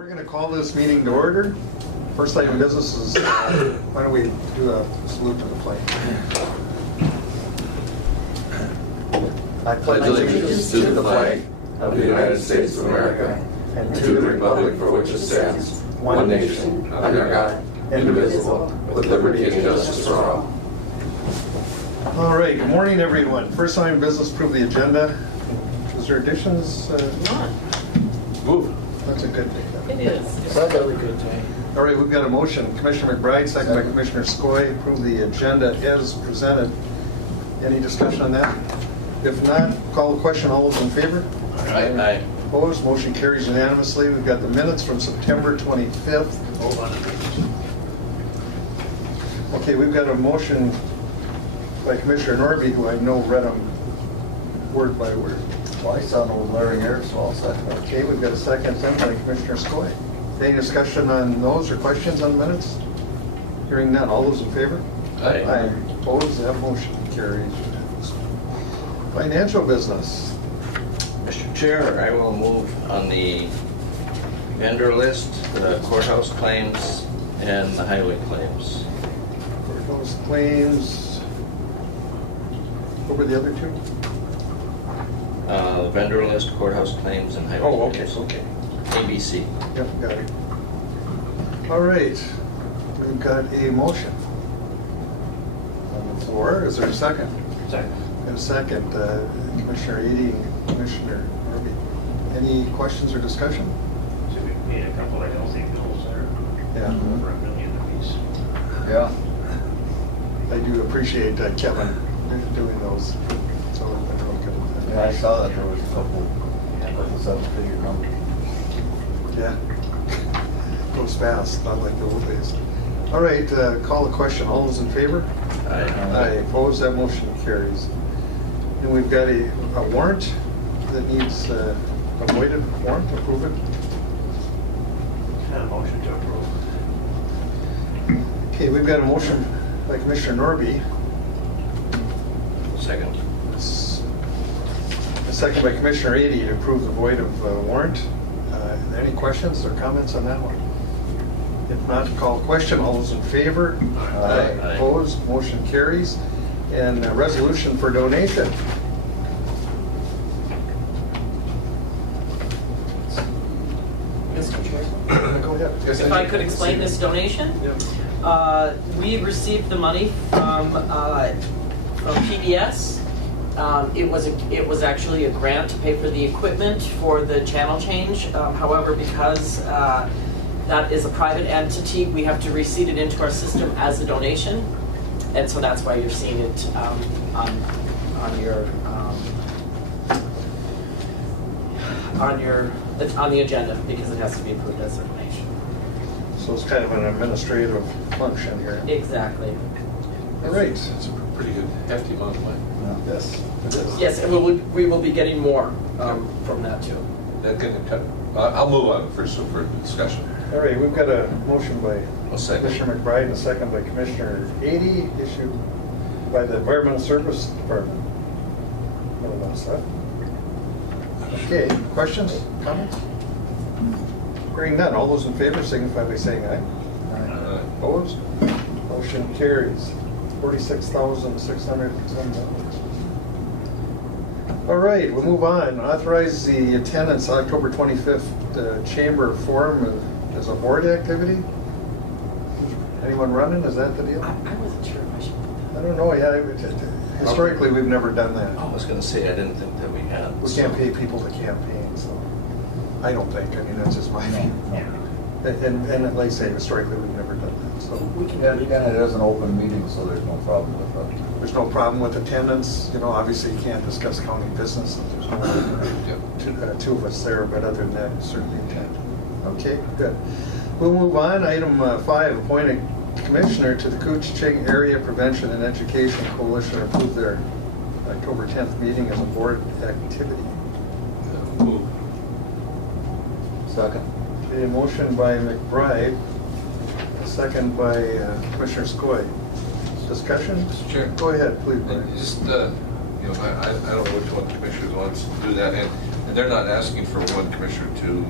We're going to call this meeting to order. First item of business is, why don't we do a salute to the flag? I pledge allegiance to the flag of the United States of America and to the republic for which it stands, one nation, under God, indivisible, with liberty and justice for all. All right, good morning, everyone. First item of business, approve the agenda. Is there additions? None. Move. That's a good thing. It is. It's a really good day. All right, we've got a motion. Commissioner McBride, second by Commissioner Skoye, approve the agenda as presented. Any discussion on that? If not, call the question. All those in favor? Aye. Opposed? Motion carries unanimously. We've got the minutes from September 25th. Hold on. Okay, we've got a motion by Commissioner Norby, who I know read them word by word. Well, I saw no glaring errors, so I'll second it. Okay, we've got a second then by Commissioner Skoye. Any discussion on those or questions on the minutes? Hearing none. All those in favor? Aye. Opposed? That motion carries. Financial business. Mr. Chair, I will move on the vendor list, the courthouse claims, and the highway claims. Courthouse claims. What were the other two? The vendor list, courthouse claims, and highway Oh, okay, claims. okay. ABC. Yep, got it. All right, we've got a motion on the floor. Is there a second? Second. And a second, Commissioner Edie and Commissioner Norby. Any questions or discussion? So we made a couple of healthy bills there, Yeah, over $1 million apiece. Yeah. I do appreciate Kevin doing those. So I know Yeah, I saw that there was a couple seven-figure numbers. Yeah, goes fast, not like the old days. All right, call the question. All those in favor? Aye. Opposed? That motion carries. And we've got a warrant that needs a voided warrant. Approve it. And a motion to approve. Okay, we've got a motion by Commissioner Norby. Second. A second by Commissioner Edie to approve the void of warrant. Any questions or comments on that one? If not, call the question. All those in favor? Aye. Opposed? Motion carries. And a resolution for donation. Mr. Chair, Go ahead. if I could explain this donation? Yep. We received the money from PBS. It was actually a grant to pay for the equipment for the channel change. However, because that is a private entity, we have to receipt it into our system as a donation. And so that's why you're seeing it on the agenda, because it has to be approved as a donation. So it's kind of an administrative function here. Exactly. All right. It's a pretty good, hefty amount of money. Yes, it is. Yes, and we will be getting more from that too. That can, I'll move on first for discussion. All right, we've got a motion by I'll second. Commissioner McBride and a second by Commissioner Edie, issued by the Environmental Service Department. What about that? Okay, questions, comments? Hearing none, all those in favor signify by saying aye. Opposed? Motion carries. $46,610. All right, we'll move on. Authorize the attendance October 25th Chamber Forum as a board activity. Anyone running? Is that the deal? I wasn't sure if I should put I don't know. Yeah, historically we've never done that. I was going to say, I didn't think that we had. We can't pay people to campaign, so I don't think. I mean, that's just my view. And like I say, historically we've never done that. So we can. Yeah, again, it is an open meeting, so there's no problem with that. there's no problem with attendance. You know, obviously you can't discuss county business if there's no two of us there, but other than that, you certainly attend. Okay, good. We'll move on. Item 5, appoint a commissioner to the Koochiching Area Prevention and Education Coalition, approve their October 10th meeting as a board activity. Move. Second. Okay, a motion by McBride, a second by Commissioner Skoye. Discussion? Mr. Chair. Go ahead, please, Brian. Just, I don't know which one the commissioner wants to do that, and they're not asking for one commissioner to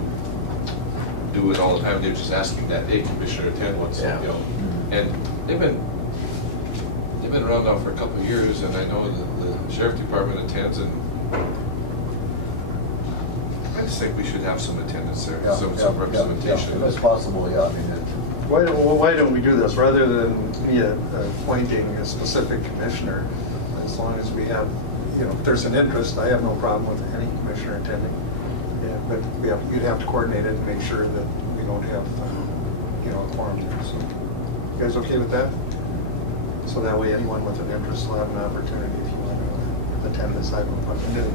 do do it all the time, they're just asking that, hey, Commissioner, attend once, you Yeah. know. And they've been around now for a couple of years, and I know that the sheriff department attends, and I just think we should have some attendance there, Yeah, some yeah, representation. yeah. If it's possible, yeah, I mean, Why don't we do this, rather than me appointing a specific commissioner, as long as we have, you know, if there's an interest, I have no problem with any commissioner attending. Yeah, but you'd have to coordinate it and make sure that we don't have, you know, a quorum there, so. You guys okay with that? So that way anyone with an interest will have an opportunity if you want to attend this. I don't. did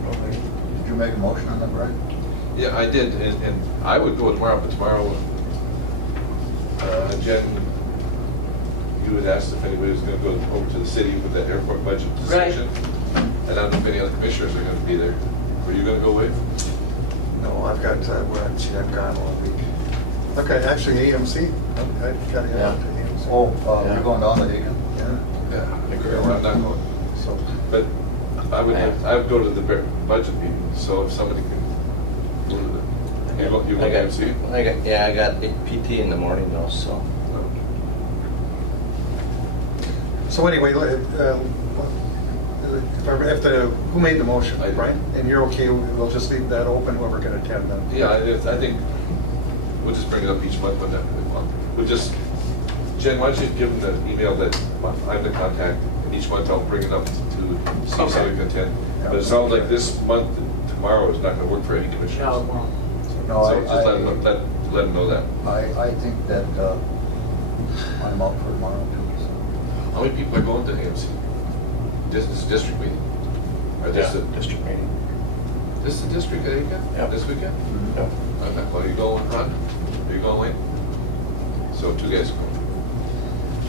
you make a motion on that, Brian? Yeah, I did, and I would go tomorrow, but tomorrow, Jen, you had asked if anybody was going to go over to the city with that airport budget Right. discussion. And I don't know if any other commissioners are going to be there. Were you going to go away? No, I've got, I've gone all week. Okay, actually AMC, I've got to head out to AMC. Oh, Yeah. you're going down to Aiken? Yeah, Yeah, I'm not going. so, But I would go to the budget meeting, so if somebody can go to the, you go to MC? I got PT in the morning though, so. so anyway, who made the motion? I did. Brian? And you're okay, we'll just leave that open, whoever can attend then? Yeah, I think we'll just bring it up each month when that, we'll just, Jen, why don't you give them the email that I'm the contact, and each month I'll bring it up to see if somebody can attend. But it sounds like this month, tomorrow is not gonna work for any commissioners. No, it won't. No, So just let them know that. I think that I'm up for tomorrow too, so. How many people are going to AMC? This is a district meeting? Or this is, District meeting. this is a district at Aiken? Yeah. This weekend? Yep. Okay, well, you going, Ron? Are you going, Wayne? So two guys go.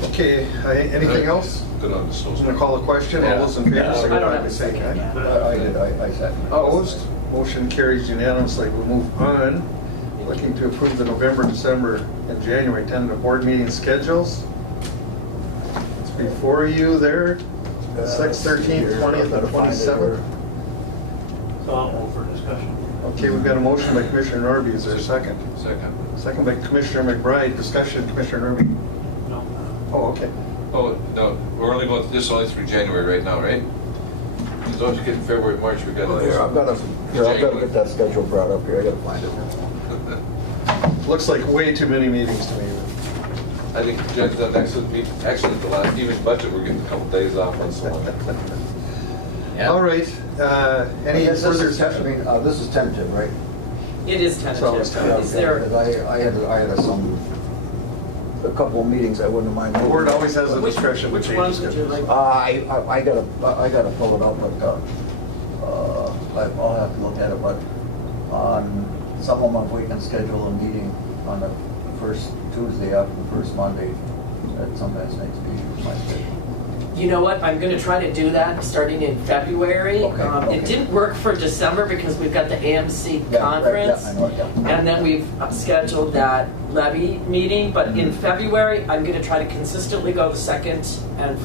Okay, anything else? Good on the I'm snowstorm. gonna call a question, all those in favor, I signify don't by have a saying second aye. yet. I did, I seconded. Opposed? Motion carries unanimously. We'll move on. Looking to approve the November, December, and January tentative board meeting schedules. It's before you there, 6th, 13th, 20th, and 27th. So I'll move for discussion. Okay, we've got a motion by Commissioner Norby. Is there a second? Second. Second by Commissioner McBride. Discussion, Commissioner Norby. No. Oh, okay. Oh, no, we're only going, this is only through January right now, right? Because don't you get in February, March, we got. Here, I've got to get that schedule brought up here, I gotta find it. Looks like way too many meetings to me. I think Jen's done excellent, actually, the last, even budget, we're getting a couple days off on some of it. Yeah. All right, any This further is, discussion? this is tentative, right? It is So it's tentative. Is there, Because I had a couple of meetings I wouldn't mind The moving. board always has the discretion to which change ones would you schedules. like? I gotta pull it up, but, I'll have to look at it, but on some of them, we can schedule a meeting on the first Tuesday after the first Monday. That sometimes makes me use my schedule. You know what, I'm gonna try to do that starting in February. Okay. It didn't work for December because we've got the AMC Yeah, right, conference. yeah, I know, yeah. And then we've scheduled that levy meeting, but in February, I'm gonna try to consistently go the second and,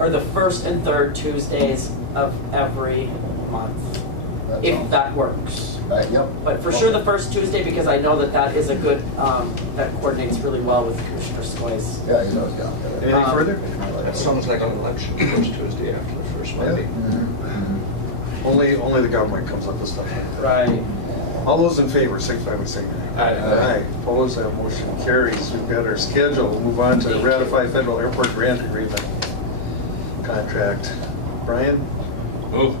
or the first and third Tuesdays of every month, That if sounds- that works. Yep. But for sure the first Tuesday, because I know that that is a good, that coordinates really well with Commissioner Skoy's. Yeah, he knows, yeah. Anything further? That sounds like an election, first Tuesday after the first Monday. Only the government comes up with stuff like that. Right. All those in favor, signify by saying aye. Aye. Opposed, that motion carries. We've got our schedule. We'll move on to ratify federal airport grant agreement contract. Brian? Move.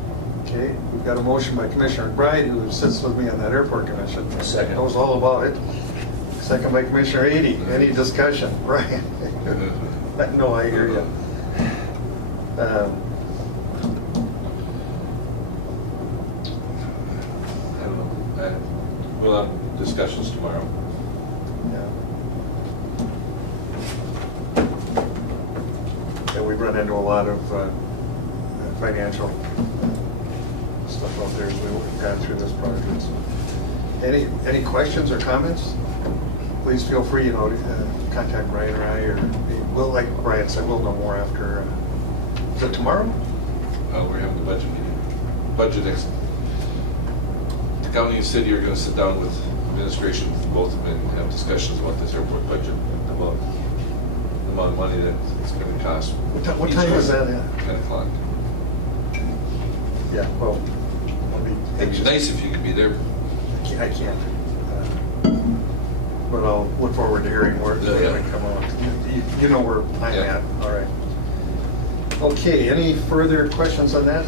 Okay, we've got a motion by Commissioner McBride, who sits with me on that airport commission. Second. Knows all about it. Second by Commissioner Ady. Any discussion? Brian? No, I hear you. I don't know. We'll have discussions tomorrow. And we've run into a lot of financial stuff out there as we've gone through this project. So, any questions or comments? Please feel free, contact Brian or I, or we'll, like Brian said, we'll know more after. Is it tomorrow? We're having the budget meeting. The county and city are gonna sit down with administration both of them and have discussions about this airport budget, about the amount of money that it's gonna cost. What time is that at? 10 o'clock. Yeah, well, It'd be nice if you could be there. I can't. But I'll look forward to hearing more if they Yeah. haven't come out. You know where I'm Yeah. at, all right. Okay, any further questions on that?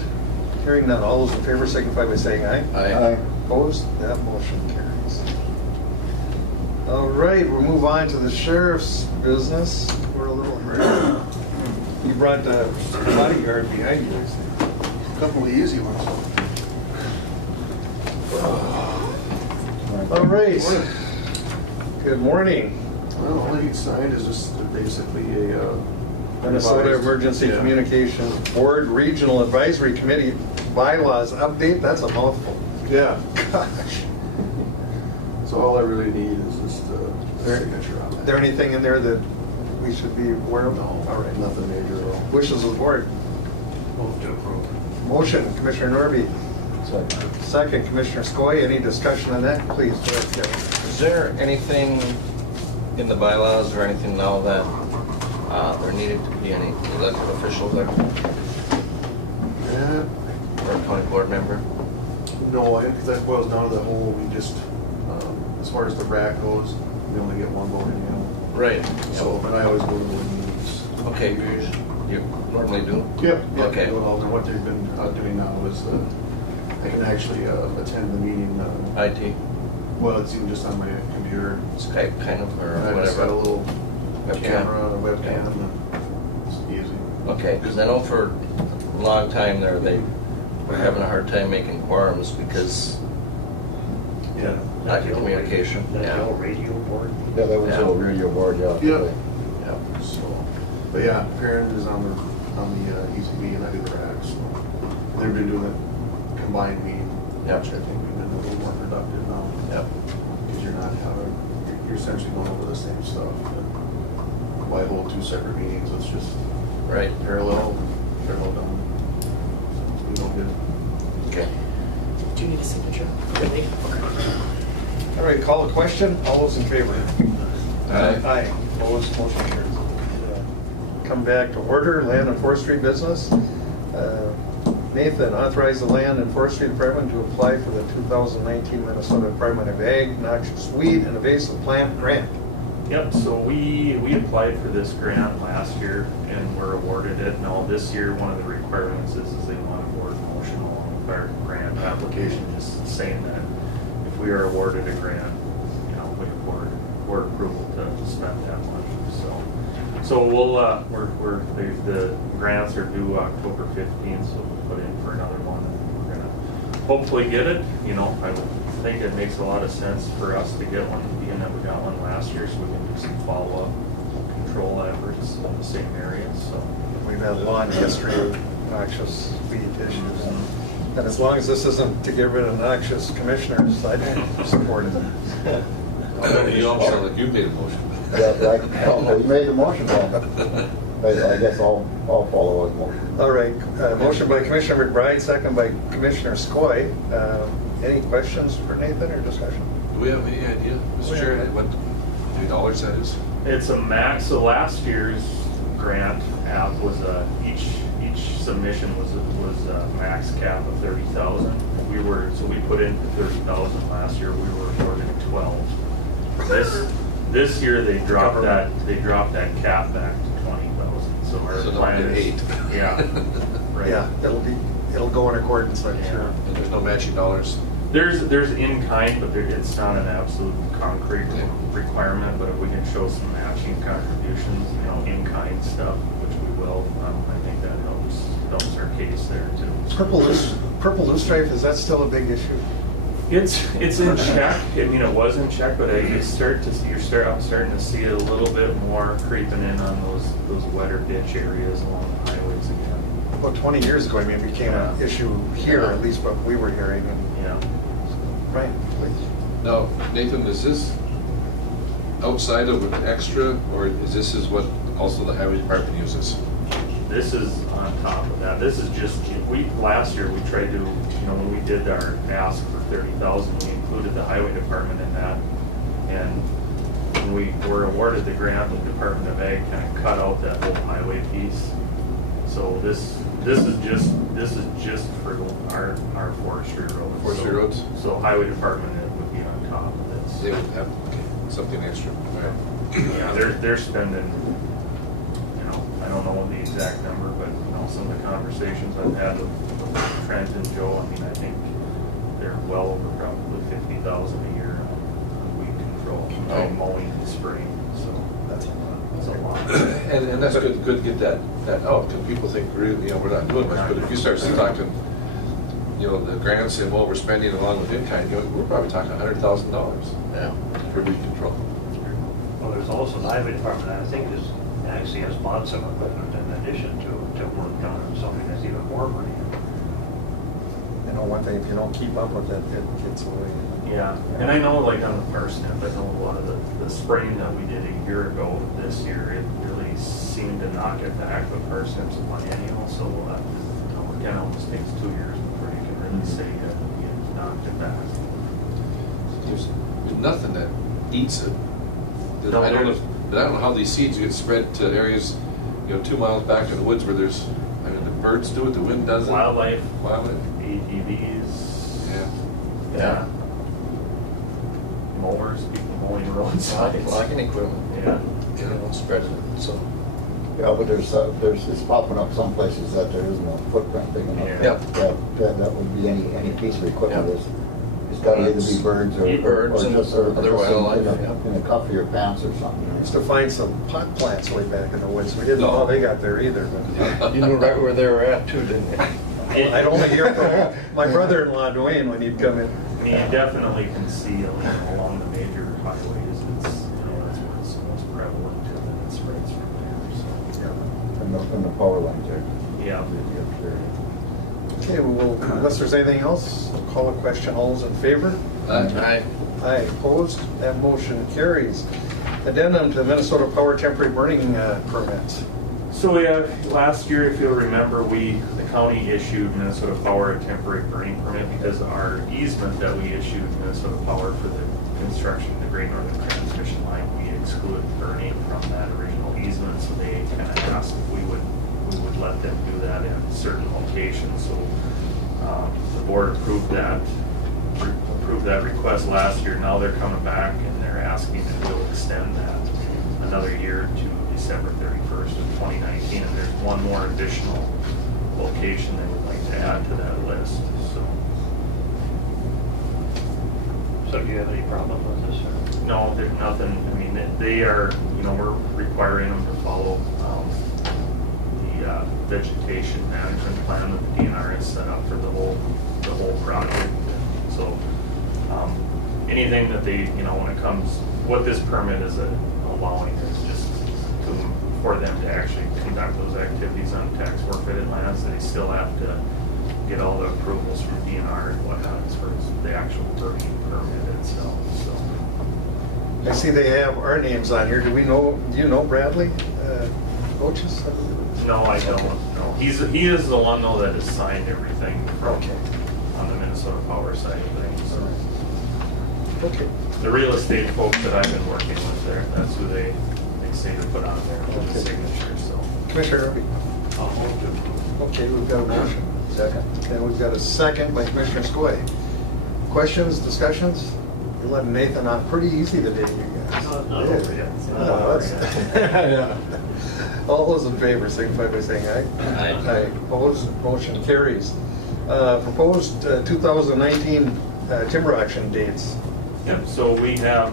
Hearing none, all those in favor signify by saying aye. Aye. Opposed? That motion carries. All right, we'll move on to the sheriff's business. We're a little hurried. You brought the bodyguard behind you, I see. Couple of easy ones. All right. Good morning. Well, all he signed is just basically a, Minnesota revised- Emergency yeah. Communications Board Regional Advisory Committee bylaws update. That's a mouthful. Yeah, Gosh. so all I really need is just a There- signature on Is it. there anything in there that we should be aware of? No, All right. nothing major at all. Wishes of the board. Move to approve. Motion, Commissioner Norby. Second. Second, Commissioner Skoye. Any discussion on that? Please, go ahead, Kevin. Is there anything in the bylaws or anything now that there needed to be any elected officials there Yeah, or a county board member? no, I think that boils down to the whole, we just, as far as the RAC goes, we only get one vote in, Right. So, but I always go to the meetings. Okay, you normally do? Yep. Okay. And what they've been doing now is, I can actually attend the meeting, IT, well, it's even just on my computer. Skype kind of, or And I just got a whatever? little Webcam. camera, a webcam, and it's easy. Okay, because I know for a long time there, they were having a hard time making quorums because Yeah. lack of communication. Yeah. radio board? Yeah, that was Yeah. a radio board, yeah. Yeah. Yeah. So, but yeah, Perrin is on the ECB and I do the RAC, so they've been doing a combined meeting, Yep. which I think we've been a little more productive now. Yep. Because you're not having, you're essentially going over the same stuff. But why hold two separate meetings? It's just Right. parallel, they're all done. So we don't get it. Okay. Do you need a signature? Really? All right, call a question. All those in favor? Aye. Aye. Opposed, motion carries. Come back to order, land and forestry business. Nathan, authorize the land and forestry department to apply for the 2019 Minnesota Department of Ag noxious weed and invasive plant grant. Yep, so we applied for this grant last year and were awarded it. Now this year, one of the requirements is they want a board motion along with our grant application, just saying that if we are awarded a grant, you know, we have board approval to spend that money, so we'll, the grants are due October 15th, so we'll put in for another one, and we're gonna hopefully get it. You know, I would think it makes a lot of sense for us to get one, being that we got one last year, so we can do some follow-up control efforts in the same areas, so. We've had a long history of noxious weed issues. And as long as this isn't to get rid of noxious commissioners, I support it. You almost sound like you made a motion. Yeah, we made the motion, I guess I'll follow the motion. All right, motion by Commissioner McBride, second by Commissioner Skoye. Any questions for Nathan or discussion? Do we have any idea, Mr. Chair, what the dollars that is? It's a max, so last year's grant app was each submission was a max cap of 30,000. We put in for 30,000 last year, we were awarded 12. This year they dropped that cap back to 20,000, so our So now plan we're at is. 8. Yeah, right. Yeah, it'll go in accordance, I'm sure. And there's no matching dollars? There's in kind, but it's not an absolute concrete requirement, but if we can show some matching contributions, you know, in kind stuff, which we will, I think that helps our case there too. Purple loosestrife, is that still a big issue? It's in check. I mean, it was in check, but I'm starting to see it a little bit more creeping in on those wetter ditch areas along the highways again. About 20 years ago, I mean, it became an issue here, at least what we were hearing. And Yeah. right, please. Now, Nathan, is this outside of an extra, or is this what also the highway department uses? This is on top of that. This is just, last year we tried to, you know, when we did our ask for 30,000, we included the highway department in that. And when we were awarded the grant, the Department of Ag kind of cut out that whole highway piece. So this is just for our forestry roads. Forestry So- roads? So highway department it would be on top of this. They would have, okay, something extra. All right. Yeah, they're spending, you know, I don't know the exact number, but, you know, some of the conversations I've had with Trent and Joe, I mean, I think they're well over probably 50,000 a year on weed control, between mowing and spraying, so That's a lot. that's a lot. And that's good to get that out, because people think, really, you know, we're not doing much, but if you start talking, you know, the grants and what we're spending along with in-kind, you know, we're probably talking $100,000 Yeah. for weed control. Well, there's also the highway department, I think, is actually has bought some equipment in addition to work on something that's even more money. You know, one thing, if you don't keep up with it, it gets away. Yeah, and I know like on the parsnip, I know a lot of the spraying that we did a year ago this year, it really seemed to knock it back, but parsnips a biennial, so again, it almost takes 2 years before you can really say that you knocked it back. There's nothing that eats it. No, I don't know, there's- but I don't know how these seeds get spread to areas, you know, 2 miles back in the woods where there's, I mean, the birds do it, the wind does it. Wildlife, Wildlife, ATVs, yeah. yeah. Mowers, people mowing roadsides. Logging equipment. Yeah. You know, spreading it, so. Yeah, but it's popping up some places that there is no footprint big enough. Yeah. That would be any piece of equipment. Yeah. It's gotta either be birds or. Birds and just- or other just wildlife, in yeah. In the cuff of your pants or something. We used to find some pot plants way back in the woods. We didn't know how they got there either, but You knew right where they were at too, didn't you? I'd only hear from my brother-in-law Dwayne when he'd come in. I mean, you definitely can see along the major highways, it's, you know, that's where it's most prevalent, and then it spreads from there, And the power lines are. so. Yeah. Okay, well, unless there's anything else, I'll call a question. All those in favor? Aye. Aye, opposed? That motion carries. Addendum to Minnesota Power Temporary Burning Permit. So we have, last year, if you'll remember, the county issued Minnesota Power a temporary burning permit because our easement that we issued Minnesota Power for the construction of the Great Northern Transmission Line, we excluded burning from that original easement, so they kind of asked if we would let them do that in certain locations. So the board approved that request last year. Now they're coming back and they're asking if we'll extend that another year to December 31st of 2019. And there's one more additional location they would like to add to that list, so. So do you have any problem with this, or? No, there's nothing, I mean, they are, you know, we're requiring them to follow the vegetation management plan that the DNR has set up for the whole project. So, anything that they, you know, when it comes, what this permit is allowing is just for them to actually conduct those activities on tax forfeited lands. They still have to get all the approvals from DNR and whatnot as far as the actual burning permit itself, so. I see they have our names on here. Do you know Bradley Coaches? No, I don't, no. He is the one though that has signed everything from, Okay. on the Minnesota Power side of things. Okay. The real estate folks that I've been working with there, that's who they say to put on there for the Okay. signature, so. Commissioner Irby. Okay, we've got a motion. Second. And we've got a second by Commissioner Skoye. Questions, discussions? You're letting Nathan off pretty easy today, you guys. Not over yet. Oh, that's- All those in favor signify by saying aye. Aye. Aye. Opposed, motion carries. Proposed 2019 timber auction dates. Yep, so we have,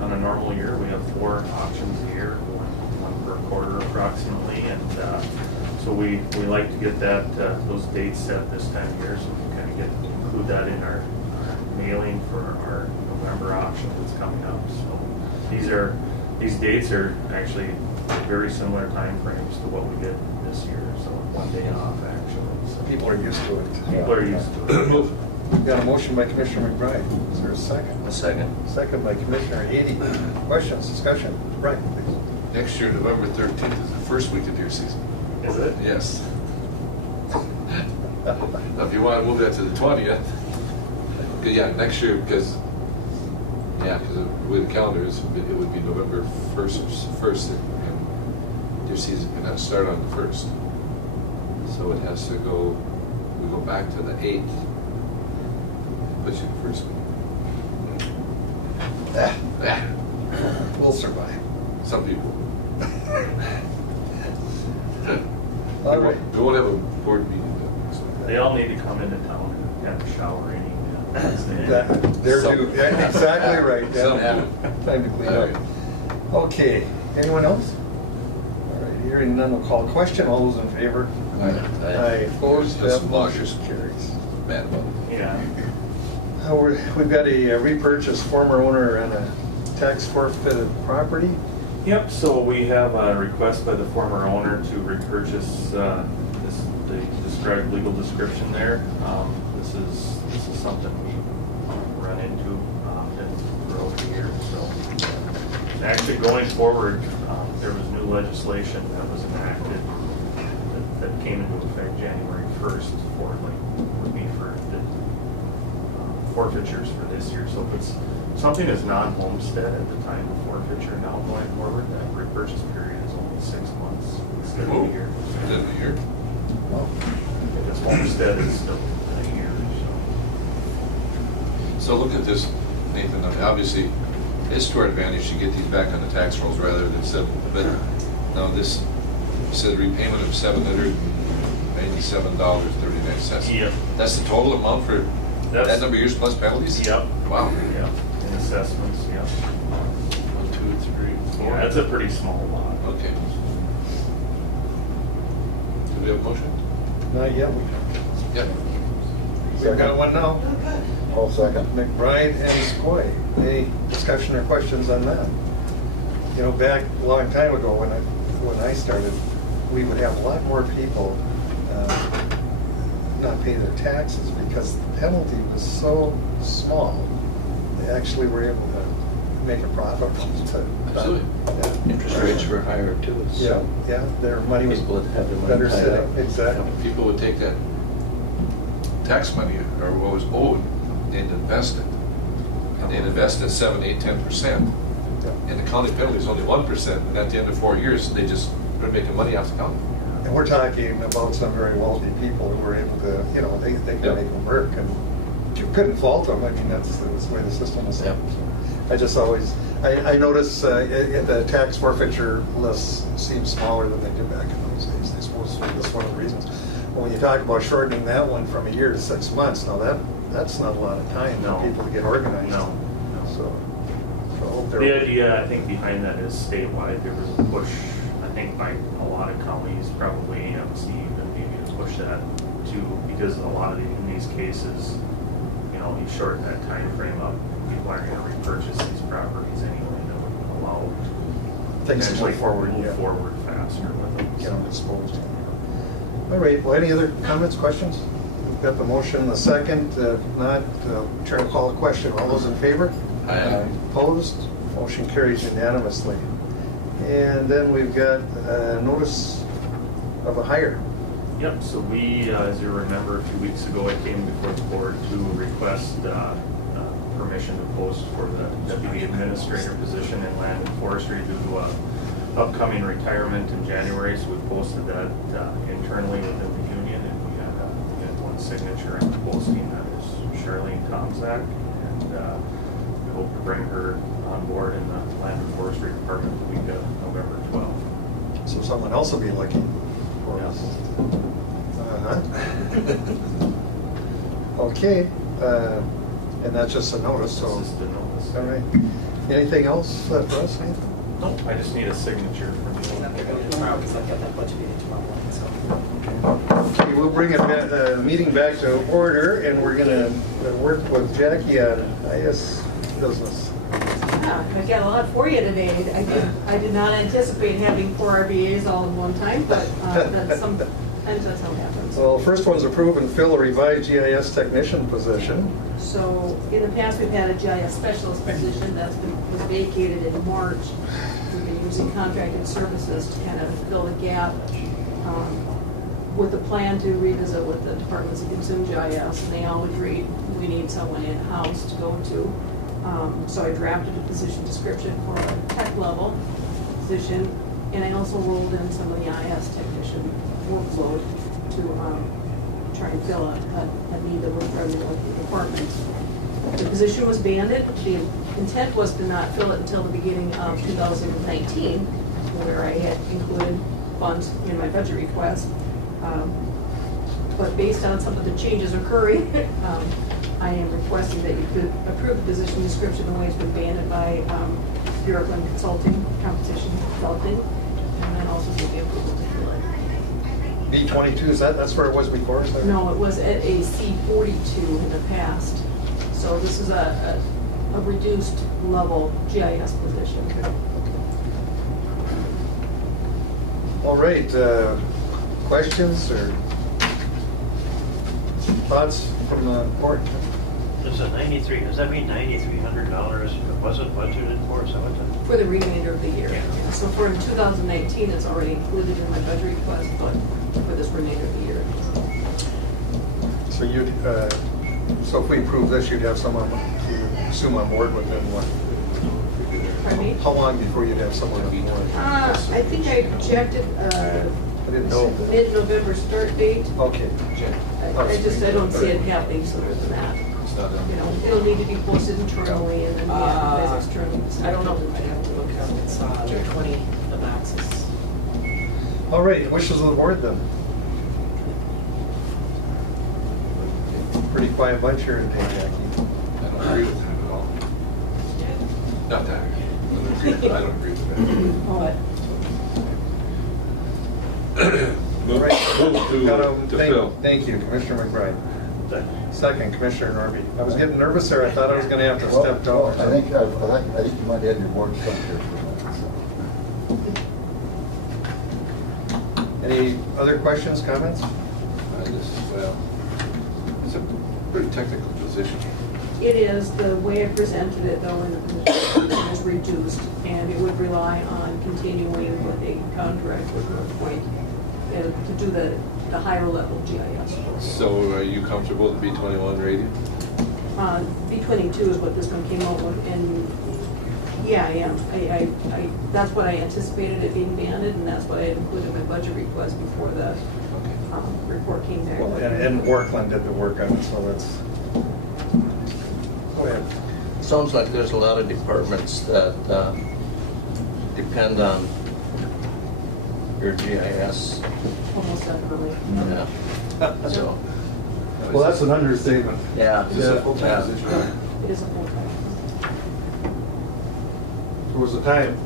on a normal year, we have 4 auctions a year, one per quarter approximately, and so we like to get those dates set this time of year, so we can kind of include that in our mailing for our November auction that's coming up. So these dates are actually very similar timeframes to what we did this year, so one day off actually. So People are used to it. people are used to it. Move. We've got a motion by Commissioner McBride. Is there a second? A second. Second by Commissioner Ady. Questions, discussion? Brian, please. Next year, November 13th is the first week of deer season. Is it? Yes. Now, if you want to move that to the 20th, yeah, next year, because Yeah, because the way the calendar is, it would be November 1st, and deer season cannot start on the 1st. So it has to go, we go back to the 8th, put you first. We'll survive. Some people. All right. We won't have a board meeting then. so. They all need to come into town and have a shower anyway. They're Some- due, yeah, exactly right. Some Yeah. do. Time to clean All up. Okay, anyone else? All right, hearing none, we'll call a question. All those in favor? Aye. Opposed? There's That some motion lawyers. carries. Mad about it. Yeah. We've got a repurchase, former owner on a tax forfeited property. Yep, so we have a request by the former owner to repurchase the described legal description there. This is something we run into throughout the year. So actually going forward, there was new legislation that was enacted that came into effect January 1st for would be for the forfeitures for this year. So if it's something is non-homestead at the time of forfeiture, now going forward, that repurchase period is only 6 months instead of a year. Is it a year? If it's homestead, it's still a year, So look at this, Nathan, I mean, obviously, it's to our advantage to get these back on the tax rolls rather than seven, but now this said repayment of $787.39. Yep. That's the total amount for that That's- number of years plus penalties? Yep. Wow. Yeah, and assessments, yeah. 1, 2, 3, 4. Yeah, that's a pretty small lot. Okay. Do we have a motion? Not yet. Yeah. We've got one now. All second. McBride and Skoye. Any discussion or questions on that? You know, back a long time ago when I started, we would have a lot more people not pay their taxes because the penalty was so small. They actually were able to make a profit. Absolutely. Yeah. Interest rates were higher too. Yeah, yeah, their money was People would have their money better tied set up. up. Exactly. People would take that tax money or what was owed and invest it. And they'd invest at 7, 8, 10%. Yeah. And the county penalty is only 1%. And at the end of 4 years, they're making money off the county. And we're talking about some very wealthy people who were able to, you know, they could Yep. make them work, and you couldn't fault them. I mean, that's the way the system is set. Yep. So I just always, I notice the tax forfeiture lists seem smaller than they did back in those days. I suppose that's one of the reasons. But when you talk about shortening that one from a year to 6 months, now that's not a lot of time for No. people to get organized. No. So I hope they're. The idea, I think, behind that is statewide, there was a push, I think, by a lot of counties, probably AMC, even maybe to push that too, because a lot of in these cases, you know, you shorten that time frame up, people aren't gonna repurchase these properties anyway, that would allow Things to potentially move forward, yeah. move forward faster with them. Get them disposed of. All right, well, any other comments, questions? We've got the motion, the second. If not, try to call a question. All those in favor? Aye. Opposed? Motion carries unanimously. And then we've got notice of a hire. Yep, so we, as you remember, a few weeks ago, I came before the board to request permission to post for the deputy administrator position in land and forestry due to upcoming retirement in January. So we posted that internally within the union, and we had one signature on the posting, that is Charlene Tomzak. And we hope to bring her on board in the land and forestry department the week of November 12th. So someone else will be looking for us. Okay, and that's just a notice, so. This is the notice. All right. Anything else for us, Nathan? No, I just need a signature from you. And then they're going to tomorrow, because I've got that budget meeting tomorrow morning, so. Okay, we'll bring the meeting back to order, and we're gonna work with Jackie on IS business. Yeah, I've got a lot for you today. I did not anticipate having 4 RVAs all in one time, but sometimes that's how it happens. Well, first one's approve and fill a revised GIS technician position. So in the past, we've had a GIS specialist position was vacated in March. We've been using contracted services to kind of fill the gap with a plan to revisit with the departments that consume GIS, and they all agreed we need someone in-house to go to. So I drafted a position description for a tech level position, and I also rolled in some of the IS technician workload to try and fill a need that was present with the department. The position was banded. The intent was to not fill it until the beginning of 2019, where I had included funds in my budget request. But based on some of the changes occurring, I am requesting that you could approve the position description the way it's been banded by Bureaucratic Consulting, Competition Consulting, and then also give the approval to fill it. B-22, that's where it was before? Is that- No, it was at a C-42 in the past. So this is a reduced level GIS position. All right, questions or thoughts from the board? Does a 93, does that mean $9,300 wasn't budgeted for, so what's it? For the remainder of the year. Yeah. Yeah, so for 2019, it's already included in my budget request, but for this remainder of the year. So you'd, so if we approve this, you'd have someone to assume on board within what? Pardon me? How long before you'd have someone on board? I think I projected I didn't know. mid-November start date. Okay. I don't see it happening sooner than that. It's not done. You know, it'll need to be posted internally and then be advertised externally. I don't know, I'd have to look up, it's 20, the max is. All right, wishes of the board then. Pretty quiet bunch here in Jackie. I don't agree with that at all. Not that. I don't agree with But All right. Got a- to fill. Thank you, Commissioner McBride. Second. Second, Commissioner Norby. I was getting nervous there. I thought I was gonna have to Well, step down. I think you might have your board stuff here for a minute. Any other questions, comments? Well, it's a pretty technical position. it is, the way I presented it though in the position is reduced, and it would rely on continuing with a contract with North Point to do the higher level GIS. So are you comfortable with B-21 rating? B-22 is what this one came out with, and yeah, I am. That's what I anticipated it being banded, and that's what I had included in my budget request before the report came back. Well, and Workland did the work on it, so that's. Go ahead. Sounds like there's a lot of departments that depend on your GIS. Almost definitely. Yeah. So, Well, that's an understatement. yeah. Is this a full-time Yeah. position? It is a full-time. There was a time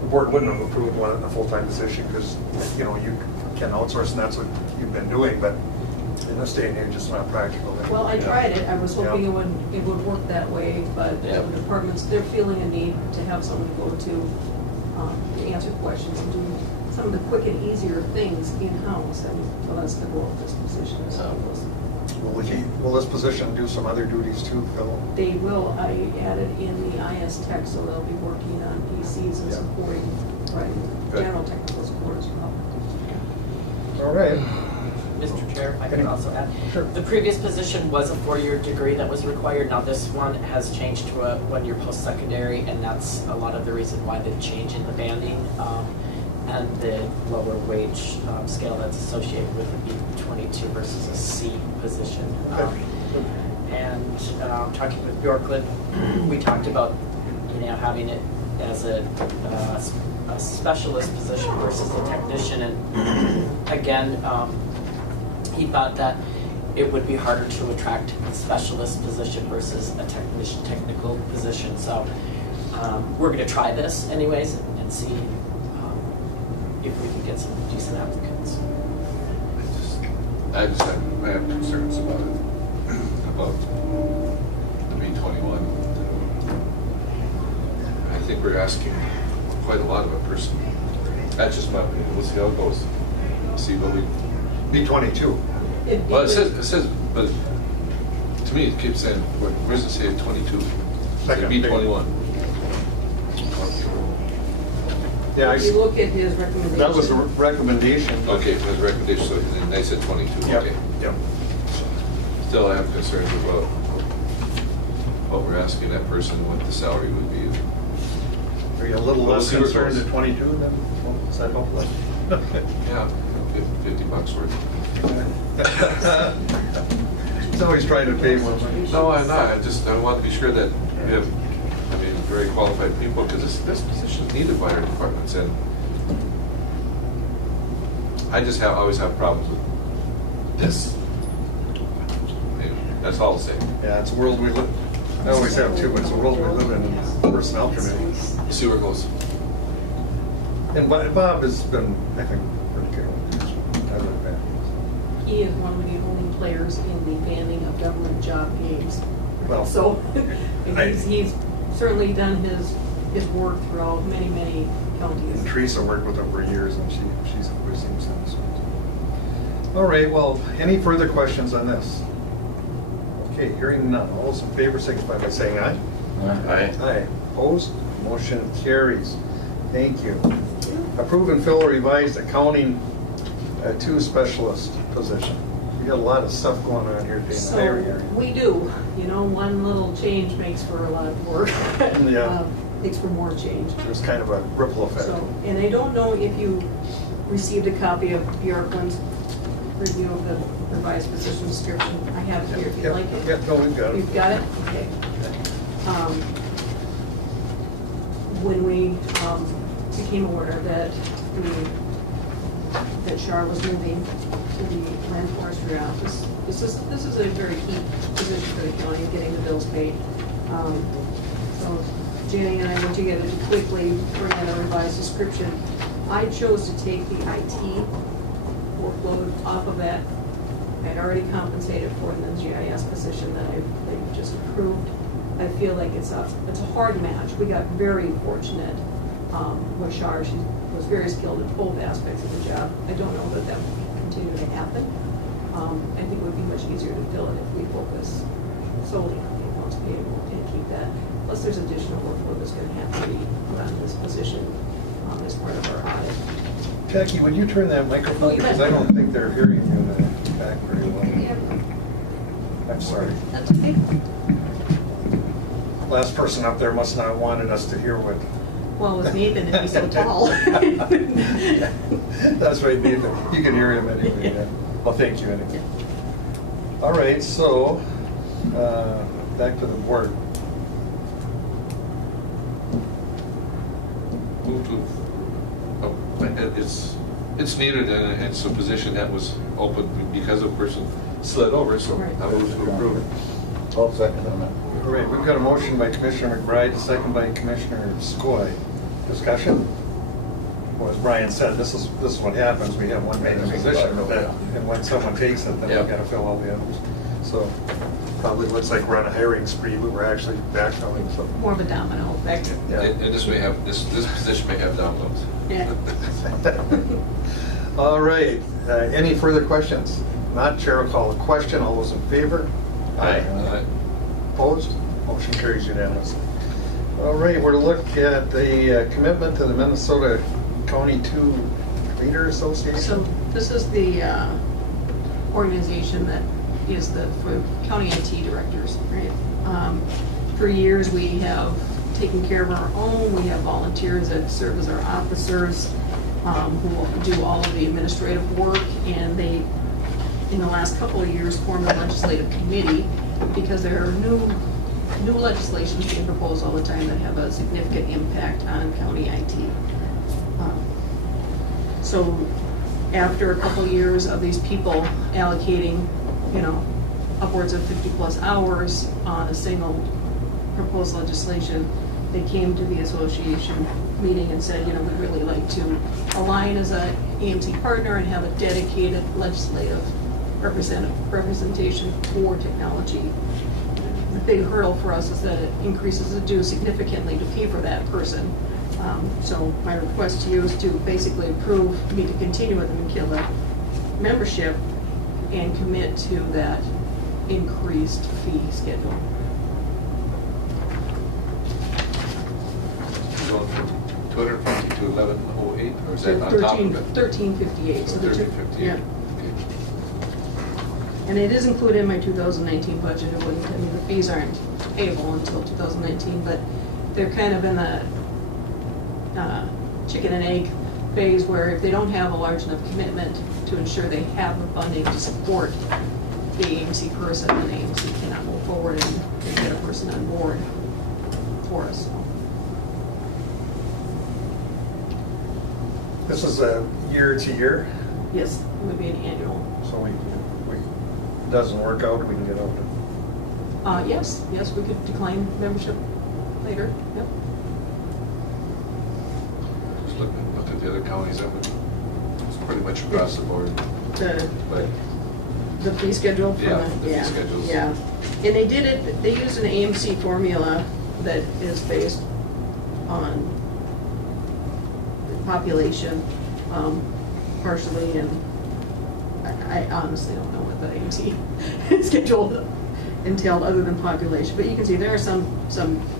the board wouldn't have approved one in a full-time position because, you know, you can outsource and that's what you've been doing, but in this day and age, it's not practical. Well, I tried it. I was hoping Yeah. it would work that way, but Yeah. the departments, they're feeling a need to have someone to go to answer questions and do some of the quick and easier things in-house, and so that's the goal of this position. So Will this position do some other duties too, Phil? they will, I added in the IS tech, so they'll be working on PCs and Yeah. supporting, providing Good. general technical support as well. All right. Mr. Chair, if I could also add. Sure. The previous position was a 4-year degree that was required. Now this one has changed to a 1-year post-secondary, and that's a lot of the reason why the change in the banding and the lower wage scale that's associated with the B-22 versus a C position. And talking with Bjorklund, we talked about, you know, having it as a specialist position versus a technician, and again, he thought that it would be harder to attract a specialist position versus a technical position. So we're going to try this anyways and see if we can get some decent applicants. I have concerns about it, about the B-21. I think we're asking quite a lot of a person. That's just my opinion. We'll see how it goes. See what we. B-22. Well, it says, but to me, it keeps saying, where does it say 22? Second page. B-21. Yeah, If you look at his recommendation. that was a recommendation. Okay, for the recommendation, so then they said 22, Yep, okay. yep. Still, I have concerns about what we're asking that person, what the salary would be. Are you a little We'll less see where it concerned goes. at 22 then? Well, is that hopefully? Yeah, $50 worth. He's always trying to pay more money. No, I'm not. I want to be sure that we have, very qualified people, because this position is needed by our departments, and I just always have problems with this. That's all I'll say. Yeah, it's a world we live, I always have too, but it's a world we live in the personnel committee. See where it goes. And Bob has been, I think, pretty good. I like that. He is one of the only players in the banding of government job games. Well, So I- he's certainly done his work throughout many, many counties. And Teresa worked with him for years, and she's always seems sense. All right, well, any further questions on this? Okay, hearing none. All those in favor signify by saying aye. Aye. Aye. Opposed? Motion carries. Thank you. Approve and fill a revised accounting 2 specialist position. We got a lot of stuff going on here today in the So hiring area. we do, one little change makes for a lot of work. Yeah. Makes for more change. There's kind of a ripple effect. So, and I don't know if you received a copy of Bjorklund's review of the revised position description. I have it here if you'd like it. Yep, no, we've got it. You've got it? Okay. When we became aware that Char was moving to the land forestry office, this is a very key position for the county, getting the bills paid. So Jenny and I went together to quickly bring in a revised description. I chose to take the IT workload off of that. I'd already compensated for it in the GIS position that I just approved. I feel like it's a hard match. We got very fortunate with Char. She was very skilled in both aspects of the job. I don't know that will continue to happen. I think it would be much easier to fill it if we focus solely on the accounts payable and keep that. Plus, there's additional workload that's going to have to be put on this position as part of our audit. Jackie, would you turn that microphone, because I don't think they're hearing you in the back very well. I'm sorry. That's okay. Last person up there must not have wanted us to hear what. Well, with Nathan, it'd be so tall. That's right, Nathan. You can hear him anyway. Yeah. Well, thank you anyway. All right, so back to the board. Move to, it's needed, and it's a position that was open because a person slid over, so Right. I move to approve it. I'll second on that. All right, we've got a motion by Commissioner McBride, a second by Commissioner Skoye. Discussion? Well, as Brian said, this is what happens. We have one vacant position, but then, and when someone takes it, then Yeah. we gotta fill all the others. So probably looks like we're on a hiring spree, but we're actually backfilling, so. More of a domino effect. Yeah. And this position may have dominoes. Yeah. All right, any further questions? Not, Chair will call a question. All those in favor? Aye. Opposed? Motion carries unanimously. All right, we're to look at the commitment to the Minnesota County 2 Leader Association. So this is the organization that is for county IT directors, right? For years, we have taken care of our own. We have volunteers that serve as our officers who will do all of the administrative work. And they, in the last couple of years, formed a legislative committee because there are new legislation being proposed all the time that have a significant impact on county IT. So after a couple of years of these people allocating, upwards of 50+ hours on a single proposed legislation, they came to the association meeting and said, we'd really like to align as a EMT partner and have a dedicated legislative representation for technology. The big hurdle for us is that it increases the due significantly to pay for that person. So my request to you is to basically approve me to continue with the McKilla membership and commit to that increased fee schedule. Going from 250 to 1108, or is that on top of it? 1358. So the two, 1358. yeah. Okay. And it is included in my 2019 budget. It wouldn't, I mean, the fees aren't payable until 2019, but they're kind of in the chicken and egg phase where if they don't have a large enough commitment to ensure they have the funding to support the AMC person, then AMC cannot move forward and get a person on board for us. This is a year to year, Yes, it would be an annual. so we doesn't work out, we can get out of it. Yes, we could decline membership later, yep. Just look at the other counties, it's pretty much across the board. But The fee schedule for Yeah, the fee schedules. Yeah, and they did it, they used an AMC formula that is based on population, partially, and I honestly don't know what the AMC schedule entailed other than population, but you can see there are some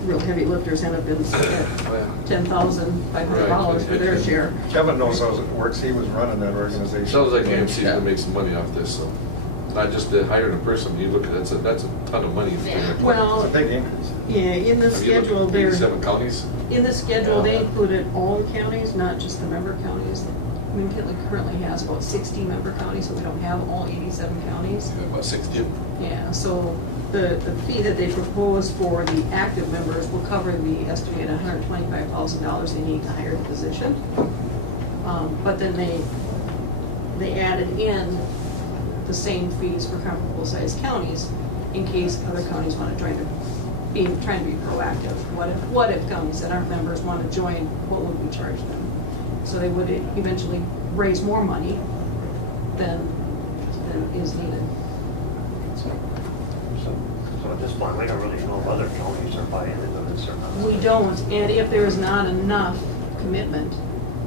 real heavy lifters end up in $10,500 for their share. Kevin knows how it works, he was running that organization. sounds like AMC's gonna make some money off this, so. Not just to hire a person, you look at, that's a ton of money. Well, It's a big increase. yeah, in the Have you looked schedule at there. 87 counties? In the schedule, they Yeah. included all the counties, not just the member counties. I mean, Kittler currently has about 60 member counties, so we don't have all 87 counties. Yeah, about 60. Yeah, so the fee that they propose for the active members will cover the estimated $125,000 they need to hire the position. But then they added in the same fees for comparable sized counties in case other counties want to join trying to be proactive. What if counties that aren't members want to join, what would we charge them? So they would eventually raise more money than is needed. So at this point, we don't really know if other counties are buying into this or not. We don't, and if there is not enough commitment,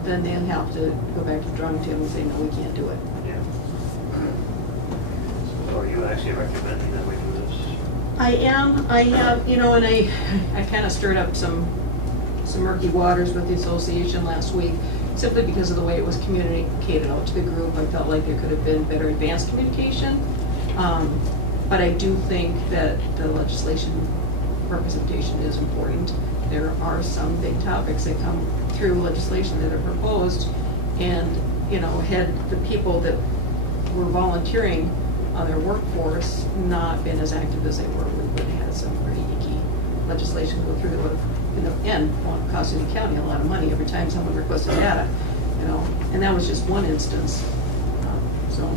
then they'll have to go back to the drawing table and say, no, we can't do it. Yeah. So are you actually recommending that we do this? I have, and I kind of stirred up some murky waters with the association last week, simply because of the way it was communicated out to the group. I felt like there could have been better advanced communication. But I do think that the legislation representation is important. There are some big topics that come through legislation that are proposed, and, had the people that were volunteering on their workforce not been as active as they were, we would have had some pretty icky legislation go through that would have, in the end, cost the county a lot of money every time someone requested data, and that was just one instance. So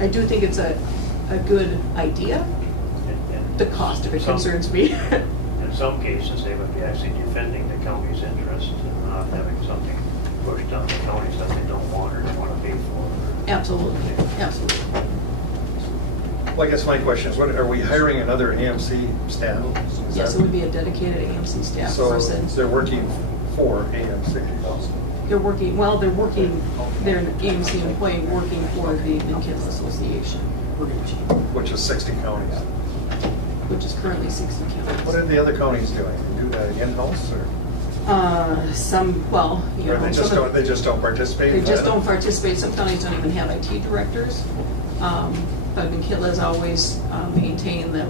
I do think it's a good idea. The cost of it concerns me. In some cases, they would be actually defending the county's interest and not having something pushed on the counties that they don't want or don't want to pay for. Absolutely. Well, I guess my question is, are we hiring another AMC staff? Is Yes, that- it would be a dedicated AMC staff So person. they're working for AMC, They're they're an AMC employee working for the Kids Association, which is 60 counties. which is currently 60 What counties. are the other counties doing? They do that in-house, or they just don't participate? They in just that? don't participate. Some counties don't even have IT directors. But McKittla has always maintained that